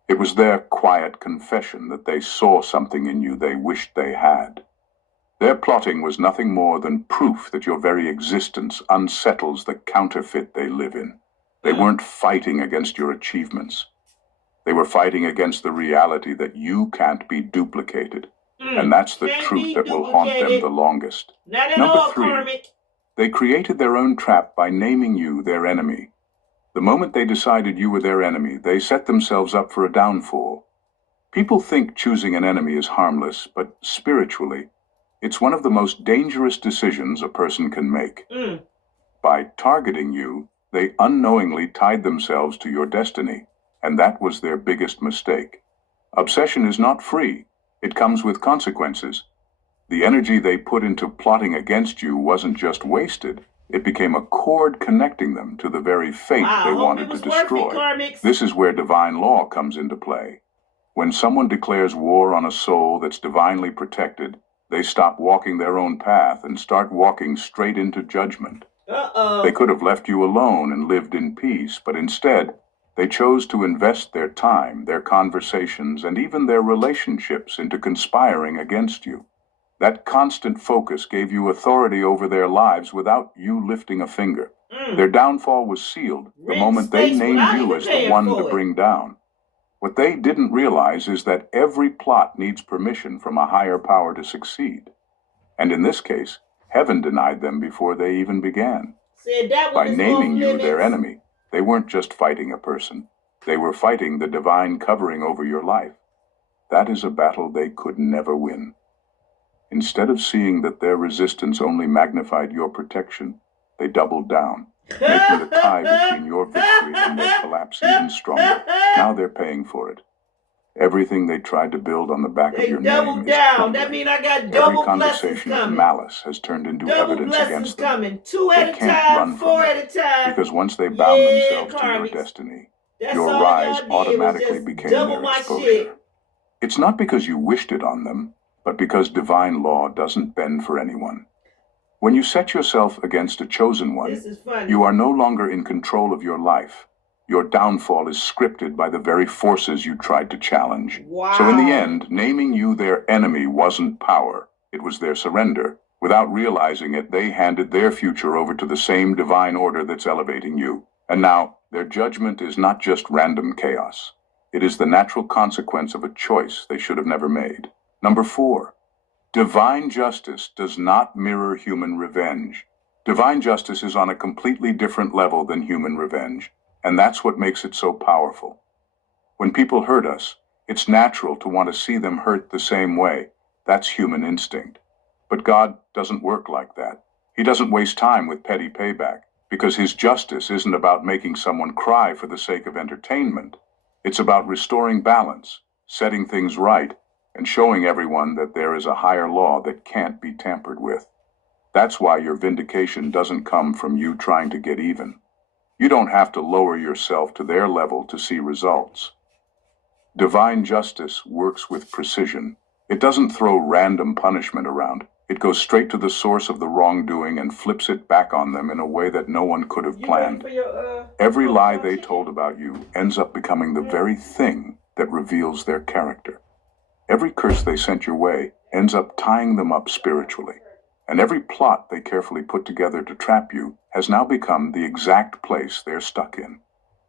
It was their quiet confession that they saw something in you they wished they had. Their plotting was nothing more than proof that your very existence unsettles the counterfeit they live in. They weren't fighting against your achievements. They were fighting against the reality that you can't be duplicated. And that's the truth that will haunt them the longest. Number 3, they created their own trap by naming you their enemy. The moment they decided you were their enemy, they set themselves up for a downfall. People think choosing an enemy is harmless, but spiritually, it's one of the most dangerous decisions a person can make. By targeting you, they unknowingly tied themselves to your destiny, and that was their biggest mistake. Obsession is not free. It comes with consequences. The energy they put into plotting against you wasn't just wasted. It became a cord connecting them to the very fate they wanted to destroy. This is where divine law comes into play. When someone declares war on a soul that's divinely protected, they stop walking their own path and start walking straight into judgment. They could have left you alone and lived in peace, but instead, they chose to invest their time, their conversations, and even their relationships into conspiring against you. That constant focus gave you authority over their lives without you lifting a finger. Their downfall was sealed the moment they named you as the one to bring down. What they didn't realize is that every plot needs permission from a higher power to succeed. And in this case, heaven denied them before they even began. By naming you their enemy, they weren't just fighting a person. They were fighting the divine covering over your life. That is a battle they could never win. Instead of seeing that their resistance only magnified your protection, they doubled down, making the tie between your victory and their collapse even stronger. Now they're paying for it. Everything they tried to build on the back of your name is crumbling. That means I got Every conversation of malice has turned into evidence against them. Two They at a can't time, run four from at a it, time. because once they bound themselves to your Karmic. destiny, That's your all rise y'all did automatically was just became double their my exposure. shit. It's not because you wished it on them, but because divine law doesn't bend for anyone. When you set yourself against a chosen one, This is funny. you are no longer in control of your life. Your downfall is scripted by the very forces you tried to challenge. Wow. So in the end, naming you their enemy wasn't power. It was their surrender. Without realizing it, they handed their future over to the same divine order that's elevating you. And now, their judgment is not just random chaos. It is the natural consequence of a choice they should have never made. Number 4, divine justice does not mirror human revenge. Divine justice is on a completely different level than human revenge, and that's what makes it so powerful. When people hurt us, it's natural to want to see them hurt the same way. That's human instinct. But God doesn't work like that. He doesn't waste time with petty payback, because his justice isn't about making someone cry for the sake of entertainment. It's about restoring balance, setting things right, and showing everyone that there is a higher law that can't be tampered with. That's why your vindication doesn't come from you trying to get even. You don't have to lower yourself to their level to see results. Divine justice works with precision. It doesn't throw random punishment around. It goes straight to the source of the wrongdoing and flips it back on them in a way that no one could have planned. Every lie they told about you ends up becoming the very thing that reveals their character. Every curse they sent your way ends up tying them up spiritually. And every plot they carefully put together to trap you has now become the exact place they're stuck in.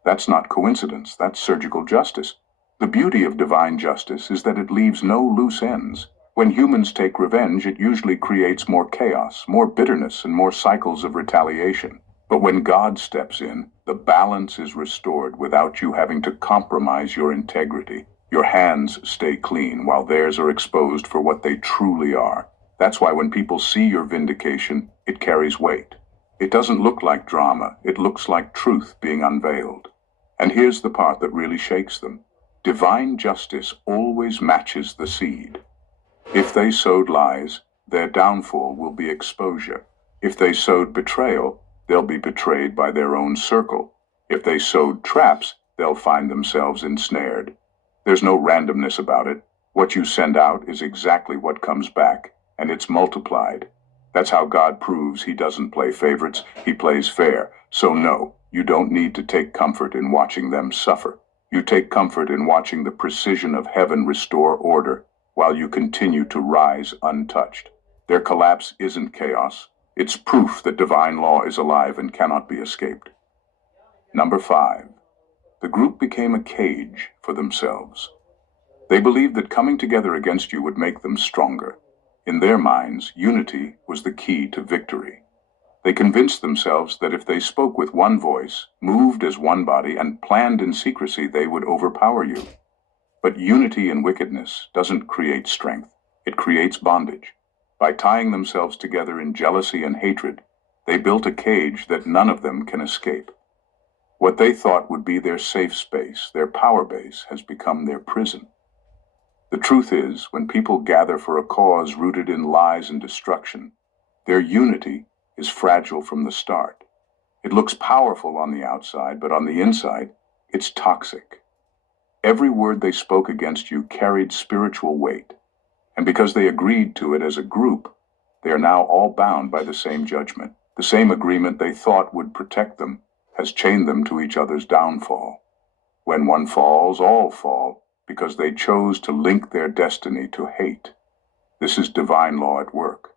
That's not coincidence, that's surgical justice. The beauty of divine justice is that it leaves no loose ends. When humans take revenge, it usually creates more chaos, more bitterness, and more cycles of retaliation. But when God steps in, the balance is restored without you having to compromise your integrity. Your hands stay clean while theirs are exposed for what they truly are. That's why when people see your vindication, it carries weight. It doesn't look like drama, it looks like truth being unveiled. And here's the part that really shakes them. Divine justice always matches the seed. If they sowed lies, their downfall will be exposure. If they sowed betrayal, they'll be betrayed by their own circle. If they sowed traps, they'll find themselves ensnared. There's no randomness about it. What you send out is exactly what comes back, and it's multiplied. That's how God proves he doesn't play favorites, he plays fair. So no, you don't need to take comfort in watching them suffer. You take comfort in watching the precision of heaven restore order, while you continue to rise untouched. Their collapse isn't chaos. It's proof that divine law is alive and cannot be escaped. Number 5. The group became a cage for themselves. They believed that coming together against you would make them stronger. In their minds, unity was the key to victory. They convinced themselves that if they spoke with one voice, moved as one body, and planned in secrecy, they would overpower you. But unity in wickedness doesn't create strength. It creates bondage. By tying themselves together in jealousy and hatred, they built a cage that none of them can escape. What they thought would be their safe space, their power base, has become their prison. The truth is, when people gather for a cause rooted in lies and destruction, their unity is fragile from the start. It looks powerful on the outside, but on the inside, it's toxic. Every word they spoke against you carried spiritual weight, and because they agreed to it as a group, they are now all bound by the same judgment. The same agreement they thought would protect them has chained them to each other's downfall. When one falls, all fall, because they chose to link their destiny to hate. This is divine law at work.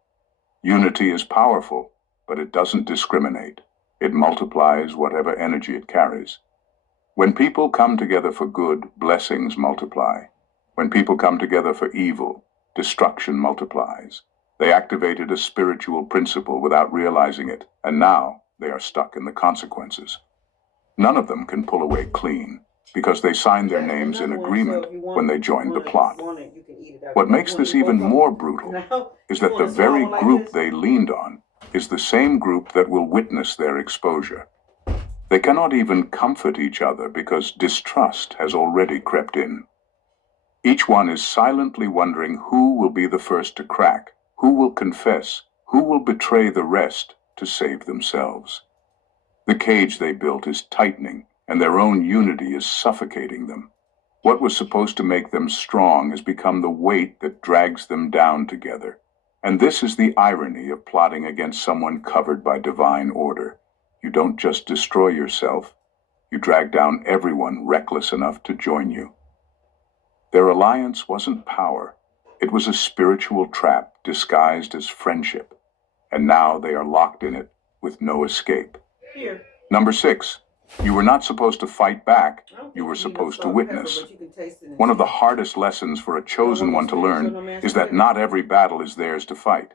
Unity is powerful, but it doesn't discriminate. It multiplies whatever energy it carries. When people come together for good, blessings multiply. When people come together for evil, destruction multiplies. They activated a spiritual principle without realizing it, and now they are stuck in the consequences. None of them can pull away clean, because they signed their names in agreement when they joined the plot. What makes this even more brutal is that the very group they leaned on is the same group that will witness their exposure. They cannot even comfort each other because distrust has already crept in. Each one is silently wondering who will be the first to crack, who will confess, who will betray the rest to save themselves. The cage they built is tightening, and their own unity is suffocating them. What was supposed to make them strong has become the weight that drags them down together. And this is the irony of plotting against someone covered by divine order. You don't just destroy yourself, you drag down everyone reckless enough to join you. Their alliance wasn't power, it was a spiritual trap disguised as friendship. And now they are locked in it with no escape. Number 6. You were not supposed to fight back, you were supposed to witness. One of the hardest lessons for a chosen one to learn is that not every battle is theirs to fight.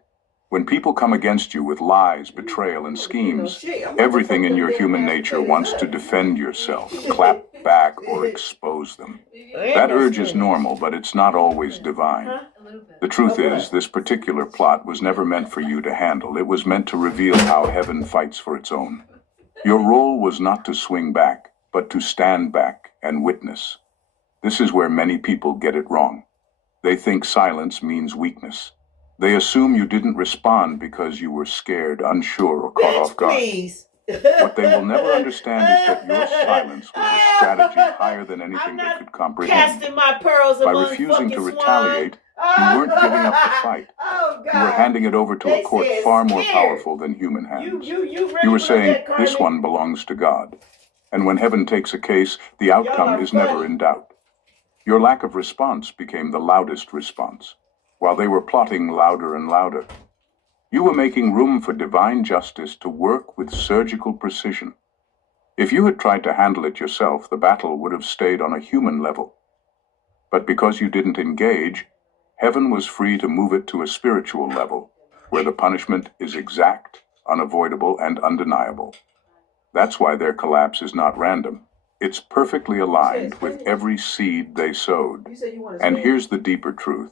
When people come against you with lies, betrayal, and schemes, everything in your human nature wants to defend yourself, clap back, or expose them. That urge is normal, but it's not always divine. The truth is, this particular plot was never meant for you to handle. It was meant to reveal how heaven fights for its own. Your role was not to swing back, but to stand back and witness. This is where many people get it wrong. They think silence means weakness. They assume you didn't respond because you were scared, unsure, or caught off guard. Please. What they will never understand is that your silence was a strategy higher than anything they could comprehend. Casting my pearls By among refusing to fucking retaliate, you weren't giving up the fight. Oh, God. You were handing it over to a court far more powerful than human hands. You were saying, this one belongs to God. And when heaven takes a case, the outcome is never in doubt. Your lack of response became the loudest response, while they were plotting louder and louder. You were making room for divine justice to work with surgical precision. If you had tried to handle it yourself, the battle would have stayed on a human level. But because you didn't engage, heaven was free to move it to a spiritual level, where the punishment is exact, unavoidable, and undeniable. That's why their collapse is not random. It's perfectly aligned with every seed they sowed. And here's the deeper truth.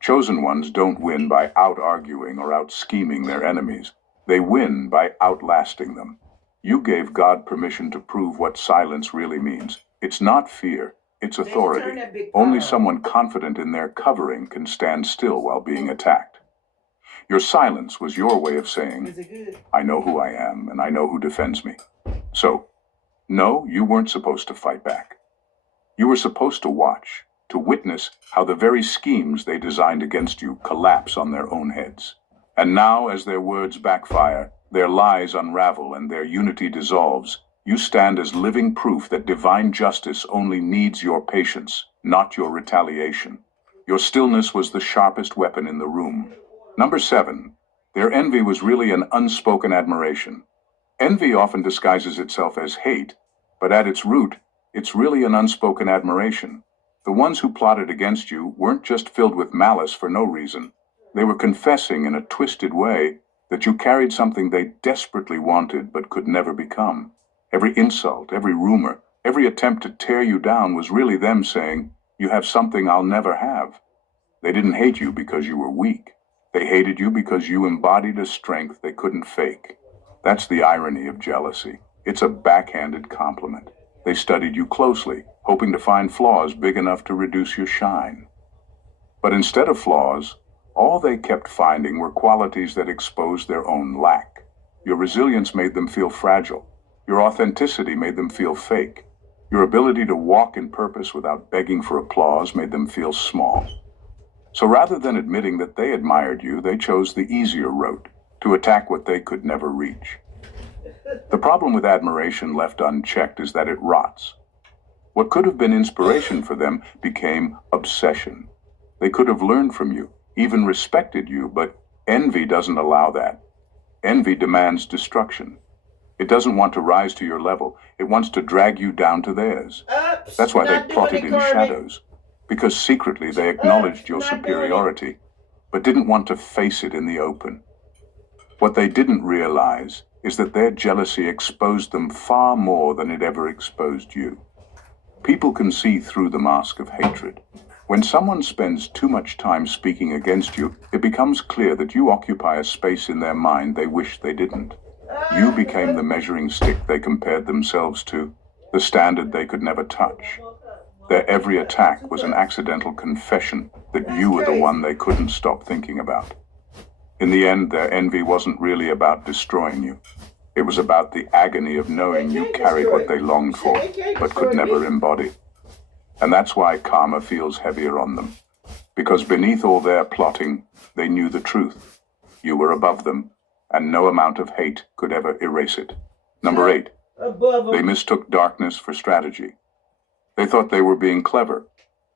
Chosen ones don't win by out-arguing or out-scheming their enemies. They win by outlasting them. You gave God permission to prove what silence really means. It's not fear, it's authority. Only someone confident in their covering can stand still while being attacked. Your silence was your way of saying, I know who I am and I know who defends me. So, no, you weren't supposed to fight back. You were supposed to watch, to witness how the very schemes they designed against you collapse on their own heads. And now, as their words backfire, their lies unravel, and their unity dissolves, you stand as living proof that divine justice only needs your patience, not your retaliation. Your stillness was the sharpest weapon in the room. Number 7, their envy was really an unspoken admiration. Envy often disguises itself as hate, but at its root, it's really an unspoken admiration. The ones who plotted against you weren't just filled with malice for no reason. They were confessing in a twisted way that you carried something they desperately wanted but could never become. Every insult, every rumor, every attempt to tear you down was really them saying, you have something I'll never have. They didn't hate you because you were weak. They hated you because you embodied a strength they couldn't fake. That's the irony of jealousy. It's a backhanded compliment. They studied you closely, hoping to find flaws big enough to reduce your shine. But instead of flaws, all they kept finding were qualities that exposed their own lack. Your resilience made them feel fragile. Your authenticity made them feel fake. Your ability to walk in purpose without begging for applause made them feel small. So rather than admitting that they admired you, they chose the easier route, to attack what they could never reach. The problem with admiration left unchecked is that it rots. What could have been inspiration for them became obsession. They could have learned from you, even respected you, but envy doesn't allow that. Envy demands destruction. It doesn't want to rise to your level. It wants to drag you down to theirs. That's why they plotted in shadows, because secretly they acknowledged your superiority, but didn't want to face it in the open. What they didn't realize is that their jealousy exposed them far more than it ever exposed you. People can see through the mask of hatred. When someone spends too much time speaking against you, it becomes clear that you occupy a space in their mind they wish they didn't. You became the measuring stick they compared themselves to, the standard they could never touch. Their every attack was an accidental confession that you were the one they couldn't stop thinking about. In the end, their envy wasn't really about destroying you. It was about the agony of knowing you carried what they longed for, but could never embody. And that's why karma feels heavier on them. Because beneath all their plotting, they knew the truth. You were above them, and no amount of hate could ever erase it. Number 8, they mistook darkness for strategy. They thought they were being clever.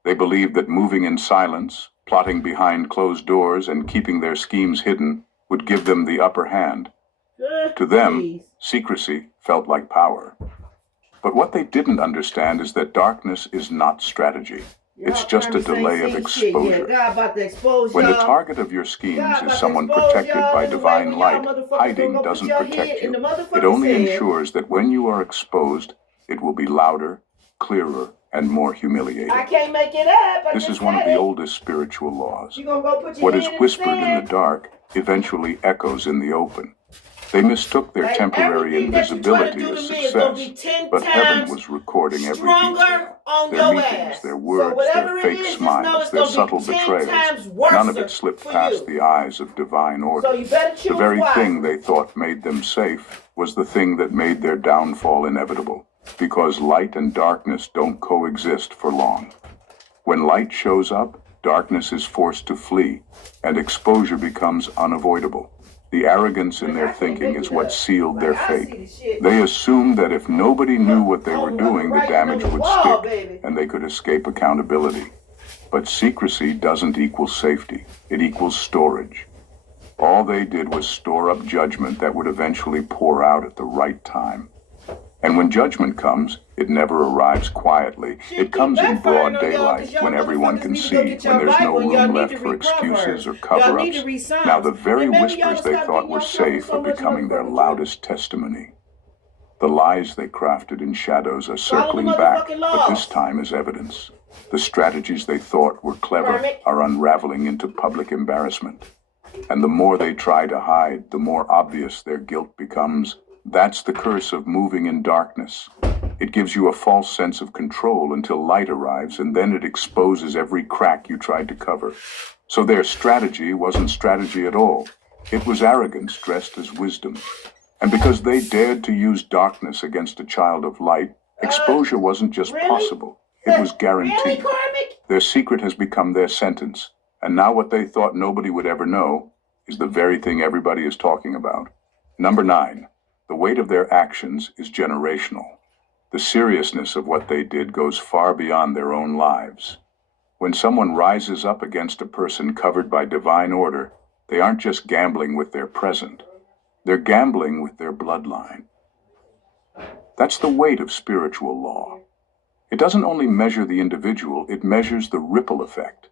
They believed that moving in silence, plotting behind closed doors, and keeping their schemes hidden would give them the upper hand. To them, secrecy felt like power. But what they didn't understand is that darkness is not strategy. It's just a delay of exposure. When the target of your schemes is someone protected by divine light, hiding doesn't protect you. It only ensures that when you are exposed, it will be louder, clearer, and more humiliating. I can't make it up. This is one of the oldest spiritual laws. What is whispered in the dark eventually echoes in the open. They mistook their Like temporary everything that you try to invisibility do as to me is gonna success, be 10 but heaven times was recording every stronger detail. on Their your meetings, ass. their So words, their whatever it fake is, just know smiles, it's their gonna be subtle 10 betrayals. times worse None of it slipped for past you. the eyes of divine order. So you better The choose very thing wisely. they thought made them safe was the thing that made their downfall inevitable, because light and darkness don't coexist for long. When light shows up, darkness is forced to flee, and exposure becomes unavoidable. The arrogance in their thinking is what sealed their fate. They assumed that if nobody knew what they were doing, the damage would stick, and they could escape accountability. But secrecy doesn't equal safety. It equals storage. All they did was store up judgment that would eventually pour out at the right time. And when judgment comes, it never arrives quietly. It comes in broad daylight, when everyone can see, when there's no room left for excuses or cover-ups. Now the very whispers they thought were safe are becoming their loudest testimony. The lies they crafted in shadows are circling back, but this time as evidence. The strategies they thought were clever are unraveling into public embarrassment. And the more they try to hide, the more obvious their guilt becomes. That's the curse of moving in darkness. It gives you a false sense of control until light arrives, and then it exposes every crack you tried to cover. So their strategy wasn't strategy at all. It was arrogance dressed as wisdom. And because they dared to use darkness against a child of light, exposure wasn't just possible, it was guaranteed. Their secret has become their sentence, and now what they thought nobody would ever know is the very thing everybody is talking about. Number 9. The weight of their actions is generational. The seriousness of what they did goes far beyond their own lives. When someone rises up against a person covered by divine order, they aren't just gambling with their present. They're gambling with their bloodline. That's the weight of spiritual law. It doesn't only measure the individual, it measures the ripple effect.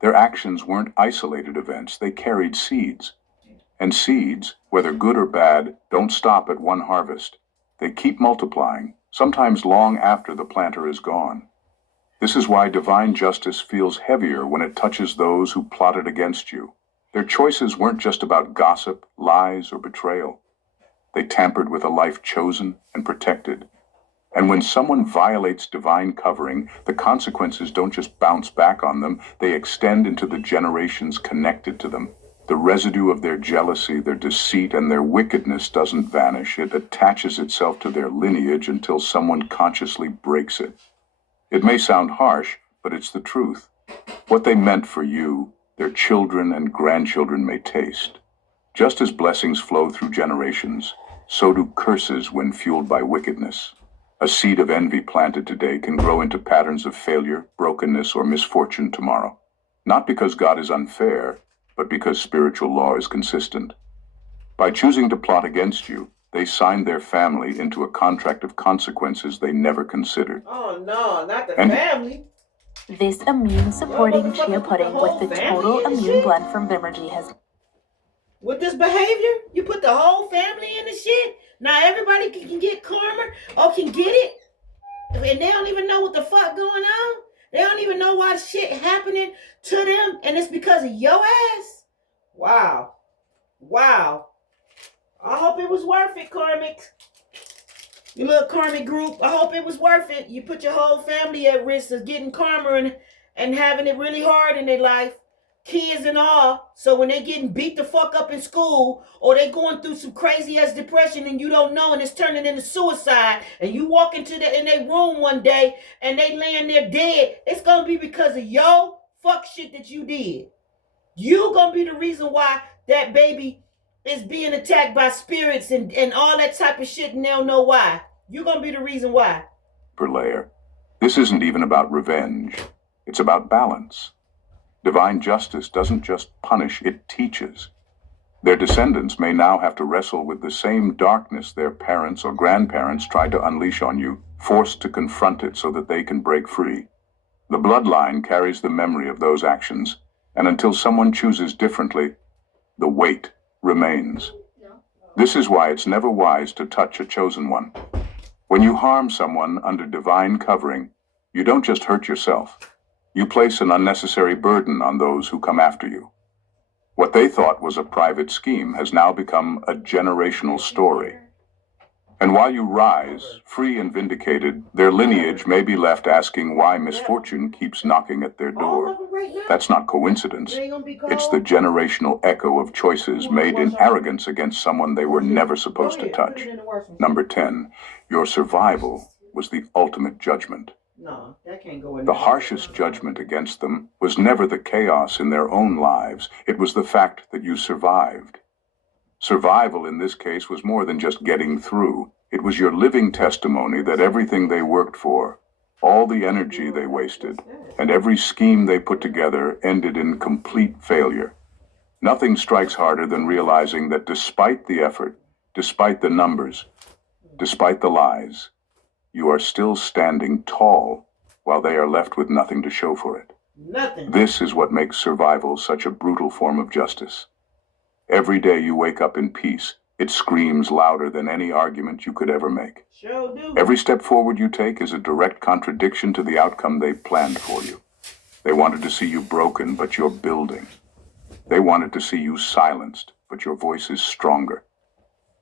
Their actions weren't isolated events, they carried seeds. And seeds, whether good or bad, don't stop at one harvest. They keep multiplying, sometimes long after the planter is gone. This is why divine justice feels heavier when it touches those who plotted against you. Their choices weren't just about gossip, lies, or betrayal. They tampered with a life chosen and protected. And when someone violates divine covering, the consequences don't just bounce back on them, they extend into the generations connected to them. The residue of their jealousy, their deceit, and their wickedness doesn't vanish. It attaches itself to their lineage until someone consciously breaks it. It may sound harsh, but it's the truth. What they meant for you, their children and grandchildren may taste. Just as blessings flow through generations, so do curses when fueled by wickedness. A seed of envy planted today can grow into patterns of failure, brokenness, or misfortune tomorrow. Not because God is unfair, but because spiritual law is consistent. By choosing to plot against you, they signed their family into a contract of consequences they never considered. Oh no, not the family. This immune-supporting chia pudding with the total immune blend from Vimergy has... With this behavior, you put the whole family in the shit. Now everybody can get karma or can get it. And they don't even know what the fuck going on. They don't even know why shit happening to them. And it's because of your ass. Wow. Wow. I hope it was worth it, Karmic. You little karmic group. I hope it was worth it. You put your whole family at risk of getting karma and having it really hard in their life. Kids and all. So when they getting beat the fuck up in school or they going through some crazy ass depression and you don't know and it's turning into suicide and you walk into in their room one day and they laying there dead, it's gonna be because of your fuck shit that you did. You gonna be the reason why that baby is being attacked by spirits and all that type of shit and they don't know why. You're gonna be the reason why. Per layer. This isn't even about revenge. It's about balance. Divine justice doesn't just punish, it teaches. Their descendants may now have to wrestle with the same darkness their parents or grandparents tried to unleash on you, forced to confront it so that they can break free. The bloodline carries the memory of those actions, and until someone chooses differently, the weight remains. This is why it's never wise to touch a chosen one. When you harm someone under divine covering, you don't just hurt yourself. You place an unnecessary burden on those who come after you. What they thought was a private scheme has now become a generational story. And while you rise, free and vindicated, their lineage may be left asking why misfortune keeps knocking at their door. That's not coincidence. It's the generational echo of choices made in arrogance against someone they were never supposed to touch. Number 10, your survival was the ultimate judgment. No, that can't go in The there. harshest judgment against them was never the chaos in their own lives. It was the fact that you survived. Survival in this case was more than just getting through. It was your living testimony that everything they worked for, all the energy they wasted, and every scheme they put together ended in complete failure. Nothing strikes harder than realizing that despite the effort, despite the numbers, despite the lies, you are still standing tall while they are left with nothing to show for it. Nothing. This is what makes survival such a brutal form of justice. Every day you wake up in peace, it screams louder than any argument you could ever make. Sure do. Every step forward you take is a direct contradiction to the outcome they planned for you. They wanted to see you broken, but you're building. They wanted to see you silenced, but your voice is stronger.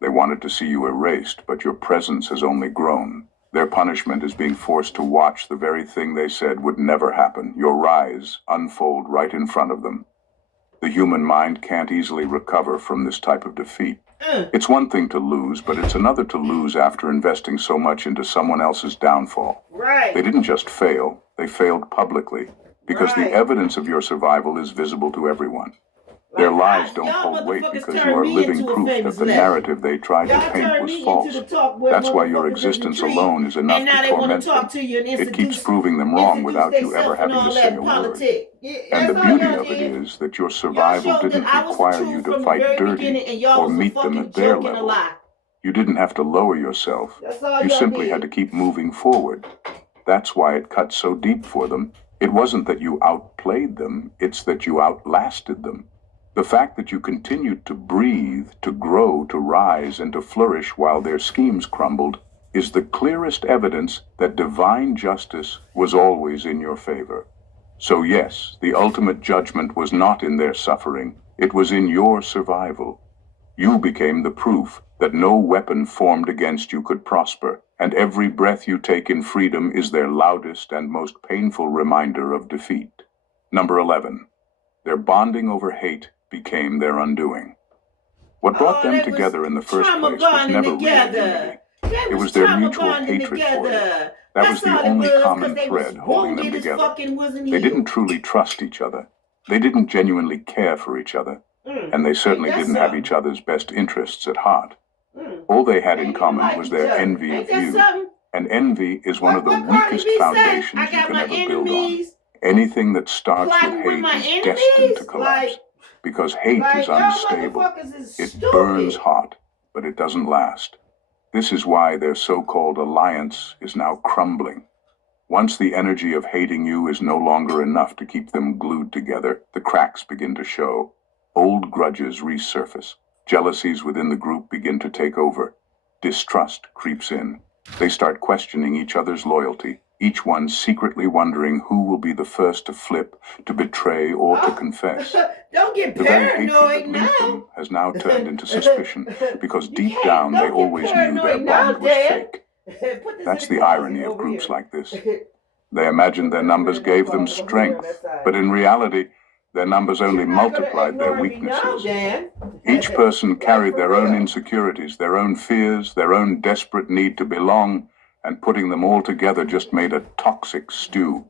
They wanted to see you erased, but your presence has only grown. Their punishment is being forced to watch the very thing they said would never happen, your rise, unfold right in front of them. The human mind can't easily recover from this type of defeat. It's one thing to lose, but it's another to lose after investing so much into someone else's downfall. Right. They didn't just fail, they failed publicly, because the evidence of your survival is visible to everyone. Their lies don't hold weight because you are living proof that the narrative they tried to paint was false. That's why your existence alone is enough to torment them. It keeps proving them wrong without you ever having to say a word. And the beauty of it is that your survival didn't require you to fight dirty or meet them at their level. You didn't have to lower yourself. You simply had to keep moving forward. That's why it cut so deep for them. It wasn't that you outplayed them, it's that you outlasted them. The fact that you continued to breathe, to grow, to rise, and to flourish while their schemes crumbled is the clearest evidence that divine justice was always in your favor. So yes, the ultimate judgment was not in their suffering, it was in your survival. You became the proof that no weapon formed against you could prosper, and every breath you take in freedom is their loudest and most painful reminder of defeat. Number 11. Their bonding over hate became their undoing. What brought them together in the first place was never real unity. It was their mutual hatred for you. That was the only common thread holding them together. They didn't truly trust each other. They didn't genuinely care for each other. And they certainly didn't have each other's best interests at heart. All they had in common was their envy of you. And envy is one of the weakest foundations you can ever build on. Anything that starts with hate is destined to collapse. Because hate is unstable. It burns hot, but it doesn't last. This is why their so-called alliance is now crumbling. Once the energy of hating you is no longer enough to keep them glued together, the cracks begin to show. Old grudges resurface. Jealousies within the group begin to take over. Distrust creeps in. They start questioning each other's loyalty, each one secretly wondering who will be the first to flip, to betray, or to confess. Don't get The very hatred that paranoid linked now. them has now turned into suspicion, because deep down they always knew their bond was fake. That's the irony of groups like this. They imagined their numbers gave them strength, but in reality, their numbers only multiplied their weaknesses. Each person carried their own insecurities, their own fears, their own desperate need to belong, and putting them all together just made a toxic stew.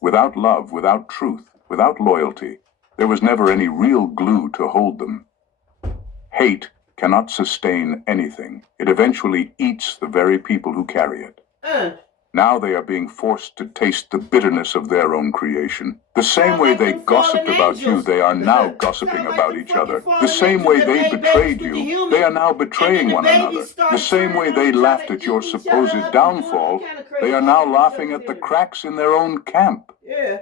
Without love, without truth, without loyalty, there was never any real glue to hold them. Hate cannot sustain anything. It eventually eats the very people who carry it. Now they are being forced to taste the bitterness of their own creation. The same way they gossiped about you, they are now gossiping about each other. The same way they betrayed you, they are now betraying one another. The same way they laughed at your supposed downfall, they are now laughing at the cracks in their own camp.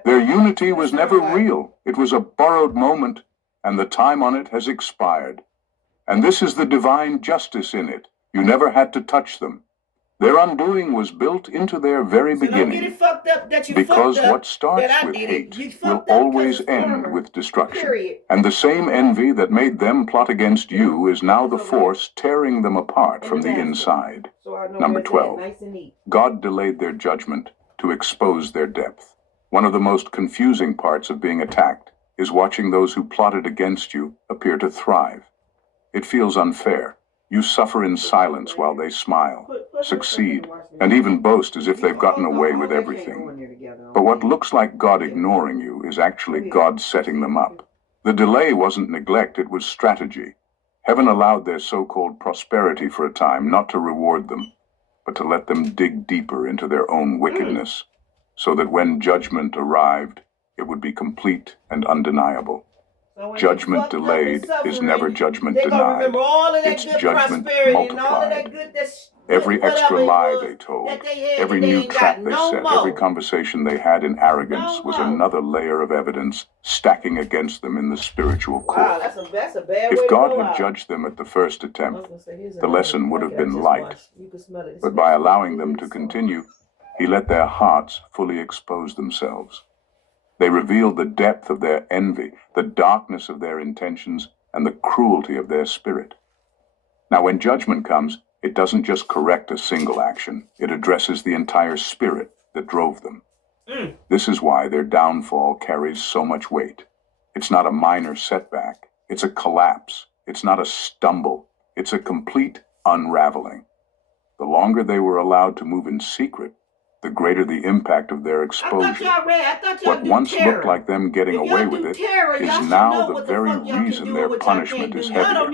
Their unity was never real. It was a borrowed moment, and the time on it has expired. And this is the divine justice in it. You never had to touch them. Their undoing was built into their very So don't get beginning, it fucked up that you because fucked up. what starts that I with did it. hate You will fucked up 'cause always it's end karma. with destruction. Period. And the same envy that made them plot against you is now the force tearing them apart from the inside. So I know Number where it's at, 12. nice and neat. God delayed their judgment to expose their depth. One of the most confusing parts of being attacked is watching those who plotted against you appear to thrive. It feels unfair. You suffer in silence while they smile, succeed, and even boast as if they've gotten away with everything. But what looks like God ignoring you is actually God setting them up. The delay wasn't neglect, it was strategy. Heaven allowed their so-called prosperity for a time not to reward them, but to let them dig deeper into their own wickedness, so that when judgment arrived, it would be complete and undeniable. So Judgment delayed is never judgment denied. It's judgment multiplied. Every extra lie they told, every new trap they set, every conversation they had in arrogance was another layer of evidence stacking against them in the spiritual court. Wow, that's a bad way If God to go had out. judged them at the first attempt, the the lesson would have been light. But by allowing them to continue, He let their hearts fully expose themselves. They revealed the depth of their envy, the darkness of their intentions, and the cruelty of their spirit. Now, when judgment comes, it doesn't just correct a single action, it addresses the entire spirit that drove them. This is why their downfall carries so much weight. It's not a minor setback, it's a collapse. It's not a stumble, it's a complete unraveling. The longer they were allowed to move in secret, the greater the impact of their exposure. What once looked like them getting away with it is now the very reason their punishment is heavier.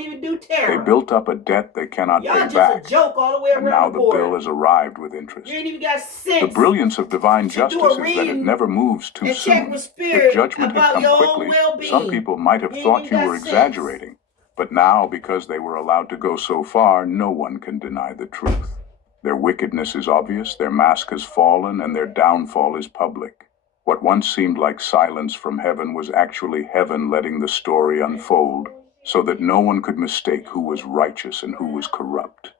They built up a debt they cannot pay back, and now the bill has arrived with interest. The brilliance of divine justice is that it never moves too soon. If judgment had come quickly, some people might have thought you were exaggerating. But now, because they were allowed to go so far, no one can deny the truth. Their wickedness is obvious, their mask has fallen, and their downfall is public. What once seemed like silence from heaven was actually heaven letting the story unfold, so that no one could mistake who was righteous and who was corrupt.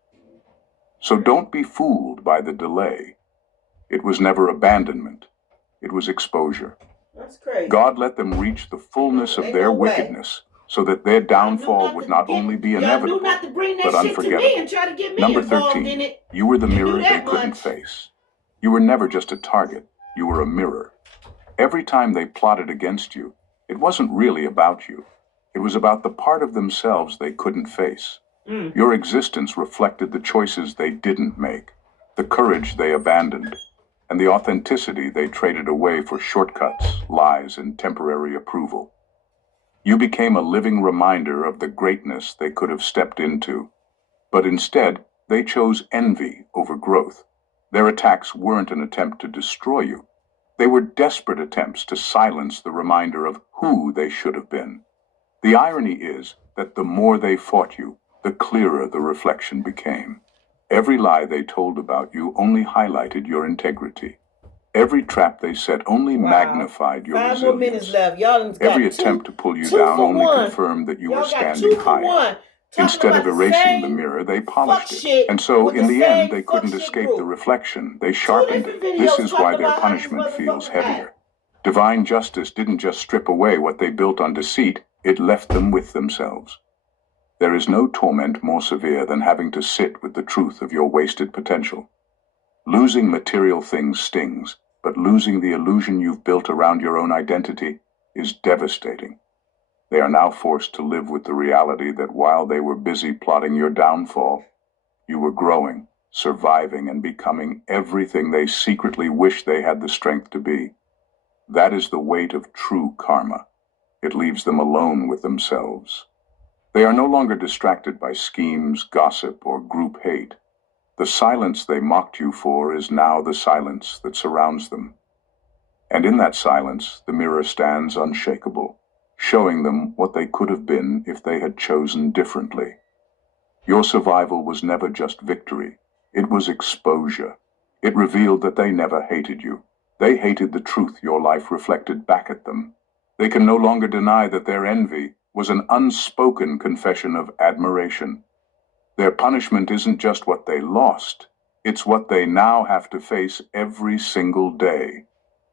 So don't be fooled by the delay. It was never abandonment, it was exposure. That's crazy. God let them reach the fullness of their wickedness, so that their downfall would not only be inevitable, but unforgettable. Number 13, you were the mirror they couldn't face. You were never just a target, you were a mirror. Every time they plotted against you, it wasn't really about you. It was about the part of themselves they couldn't face. Your existence reflected the choices they didn't make, the courage they abandoned, and the authenticity they traded away for shortcuts, lies, and temporary approval. You became a living reminder of the greatness they could have stepped into. But instead, they chose envy over growth. Their attacks weren't an attempt to destroy you. They were desperate attempts to silence the reminder of who they should have been. The irony is that the more they fought you, the clearer the reflection became. Every lie they told about you only highlighted your integrity. Every trap they set only magnified your 5 more minutes resilience. left. Y'all got Every attempt to pull you down only confirmed that you were standing higher. Instead of erasing the mirror, they polished it. And so, in the end, they couldn't escape the reflection. They sharpened it. This is why their punishment feels heavier. Divine justice didn't just strip away what they built on deceit, it left them with themselves. There is no torment more severe than having to sit with the truth of your wasted potential. Losing material things stings, but losing the illusion you've built around your own identity is devastating. They are now forced to live with the reality that while they were busy plotting your downfall, you were growing, surviving, and becoming everything they secretly wish they had the strength to be. That is the weight of true karma. It leaves them alone with themselves. They are no longer distracted by schemes, gossip, or group hate. The silence they mocked you for is now the silence that surrounds them. And in that silence, the mirror stands unshakable, showing them what they could have been if they had chosen differently. Your survival was never just victory, it was exposure. It revealed that they never hated you. They hated the truth your life reflected back at them. They can no longer deny that their envy was an unspoken confession of admiration. Their punishment isn't just what they lost, It's what they now have to face every single day.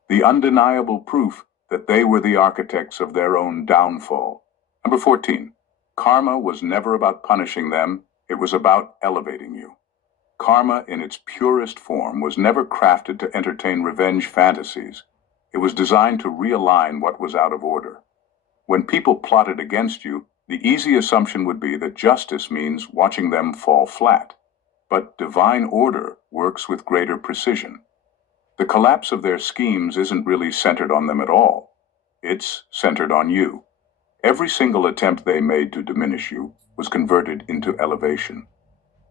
The undeniable proof that they were the architects of their own downfall. Number 14. Karma was never about punishing them, it was about elevating you. Karma, in its purest form, was never crafted to entertain revenge fantasies. It was designed to realign what was out of order. When people plotted against you, the easy assumption would be that justice means watching them fall flat. But divine order works with greater precision. The collapse of their schemes isn't really centered on them at all. It's centered on you. Every single attempt they made to diminish you was converted into elevation.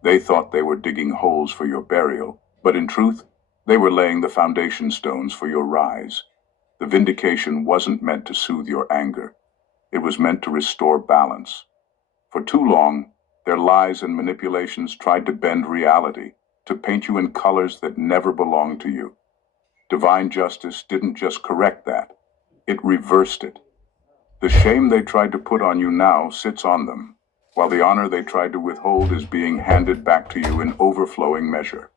They thought they were digging holes for your burial, but in truth, they were laying the foundation stones for your rise. The vindication wasn't meant to soothe your anger. It was meant to restore balance. For too long, their lies and manipulations tried to bend reality, to paint you in colors that never belonged to you. Divine justice didn't just correct that, it reversed it. The shame they tried to put on you now sits on them, while the honor they tried to withhold is being handed back to you in overflowing measure.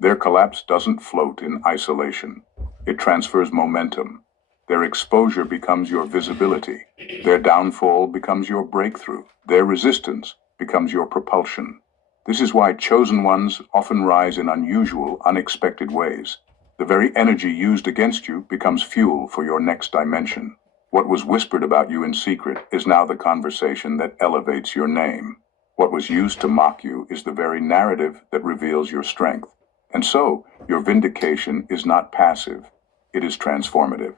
Their collapse doesn't float in isolation. It transfers momentum. Their exposure becomes your visibility. Their downfall becomes your breakthrough. Their resistance becomes your propulsion. This is why chosen ones often rise in unusual, unexpected ways. The very energy used against you becomes fuel for your next dimension. What was whispered about you in secret is now the conversation that elevates your name. What was used to mock you is the very narrative that reveals your strength. And so, your vindication is not passive, it is transformative.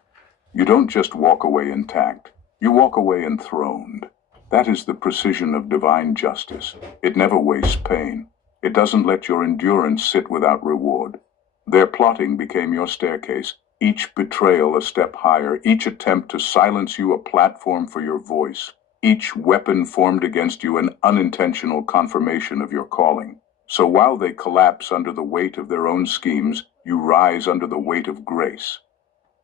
You don't just walk away intact, you walk away enthroned. That is the precision of divine justice. It never wastes pain. It doesn't let your endurance sit without reward. Their plotting became your staircase, each betrayal a step higher, each attempt to silence you a platform for your voice, each weapon formed against you an unintentional confirmation of your calling. So while they collapse under the weight of their own schemes, you rise under the weight of grace.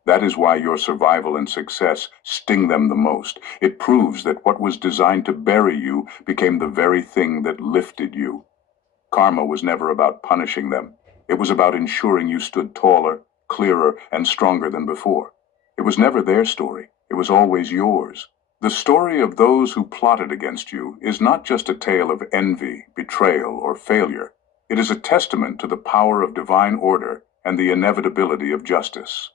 That is why your survival and success sting them the most. It proves that what was designed to bury you became the very thing that lifted you. Karma was never about punishing them. It was about ensuring you stood taller, clearer, and stronger than before. It was never their story. It was always yours. The story of those who plotted against you is not just a tale of envy, betrayal, or failure. It is a testament to the power of divine order and the inevitability of justice.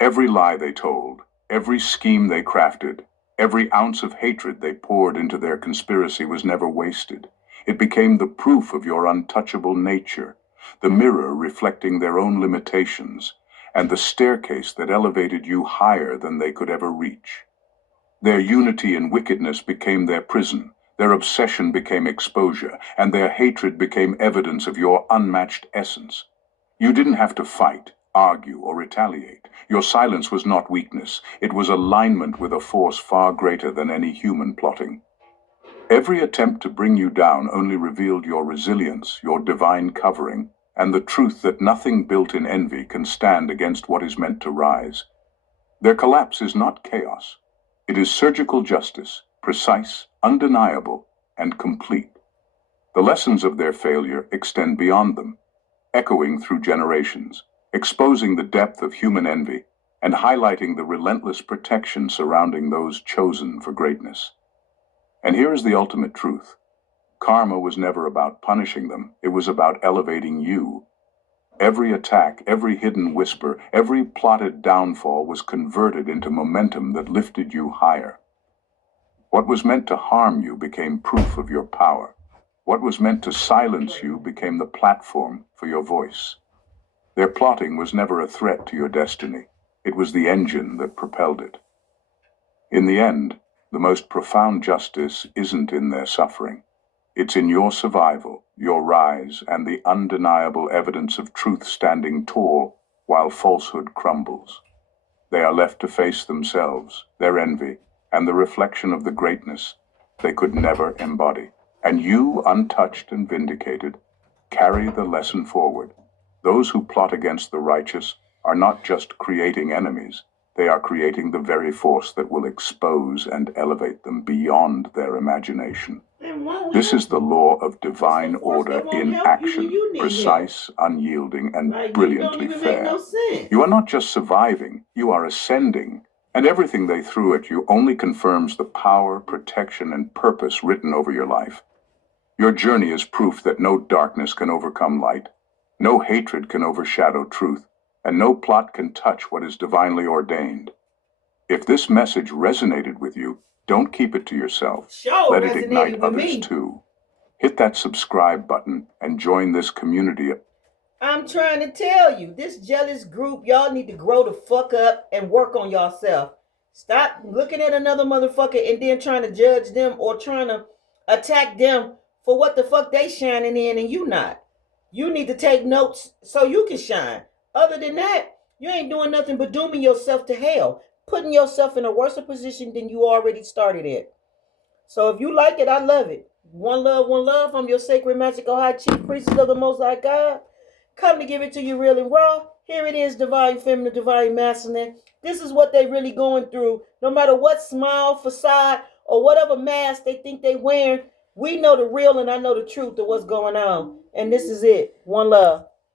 Every lie they told, every scheme they crafted, every ounce of hatred they poured into their conspiracy was never wasted. It became the proof of your untouchable nature, the mirror reflecting their own limitations, and the staircase that elevated you higher than they could ever reach. Their unity in wickedness became their prison, their obsession became exposure, and their hatred became evidence of your unmatched essence. You didn't have to fight, argue, or retaliate. Your silence was not weakness, it was alignment with a force far greater than any human plotting. Every attempt to bring you down only revealed your resilience, your divine covering, and the truth that nothing built in envy can stand against what is meant to rise. Their collapse is not chaos. It is surgical justice, precise, undeniable, and complete. The lessons of their failure extend beyond them, echoing through generations, exposing the depth of human envy, and highlighting the relentless protection surrounding those chosen for greatness. And here is the ultimate truth. Karma was never about punishing them, it was about elevating you. Every attack, every hidden whisper, every plotted downfall was converted into momentum that lifted you higher. What was meant to harm you became proof of your power. What was meant to silence you became the platform for your voice. Their plotting was never a threat to your destiny. It was the engine that propelled it. In the end, the most profound justice isn't in their suffering. It's in your survival, your rise, and the undeniable evidence of truth standing tall while falsehood crumbles. They are left to face themselves, their envy, and the reflection of the greatness they could never embody. And you, untouched and vindicated, carry the lesson forward. Those who plot against the righteous are not just creating enemies, they are creating the very force that will expose and elevate them beyond their imagination. This is the law of divine order in action, precise, unyielding, and brilliantly fair. You are not just surviving, you are ascending, and everything they threw at you only confirms the power, protection, and purpose written over your life. Your journey is proof that no darkness can overcome light, no hatred can overshadow truth, and no plot can touch what is divinely ordained. If this message resonated with you, don't keep it to yourself. Let it ignite others too. Hit that subscribe button and join this community. I'm trying to tell you, this jealous group, y'all need to grow the fuck up and work on yourself. Stop looking at another motherfucker and then trying to judge them or trying to attack them for what the fuck they shining in and you not. You need to take notes so you can shine. Other than that, you ain't doing nothing but dooming yourself to hell, putting yourself in a worse position than you already started at. So if you like it, I love it. One love, one love. I'm your sacred, magical, high chief priestess of the Most High God. Come to give it to you real and raw. Here it is, divine feminine, divine masculine. This is what they really going through. No matter what smile, facade, or whatever mask they think they wearing, we know the real and I know the truth of what's going on. And this is it. One love.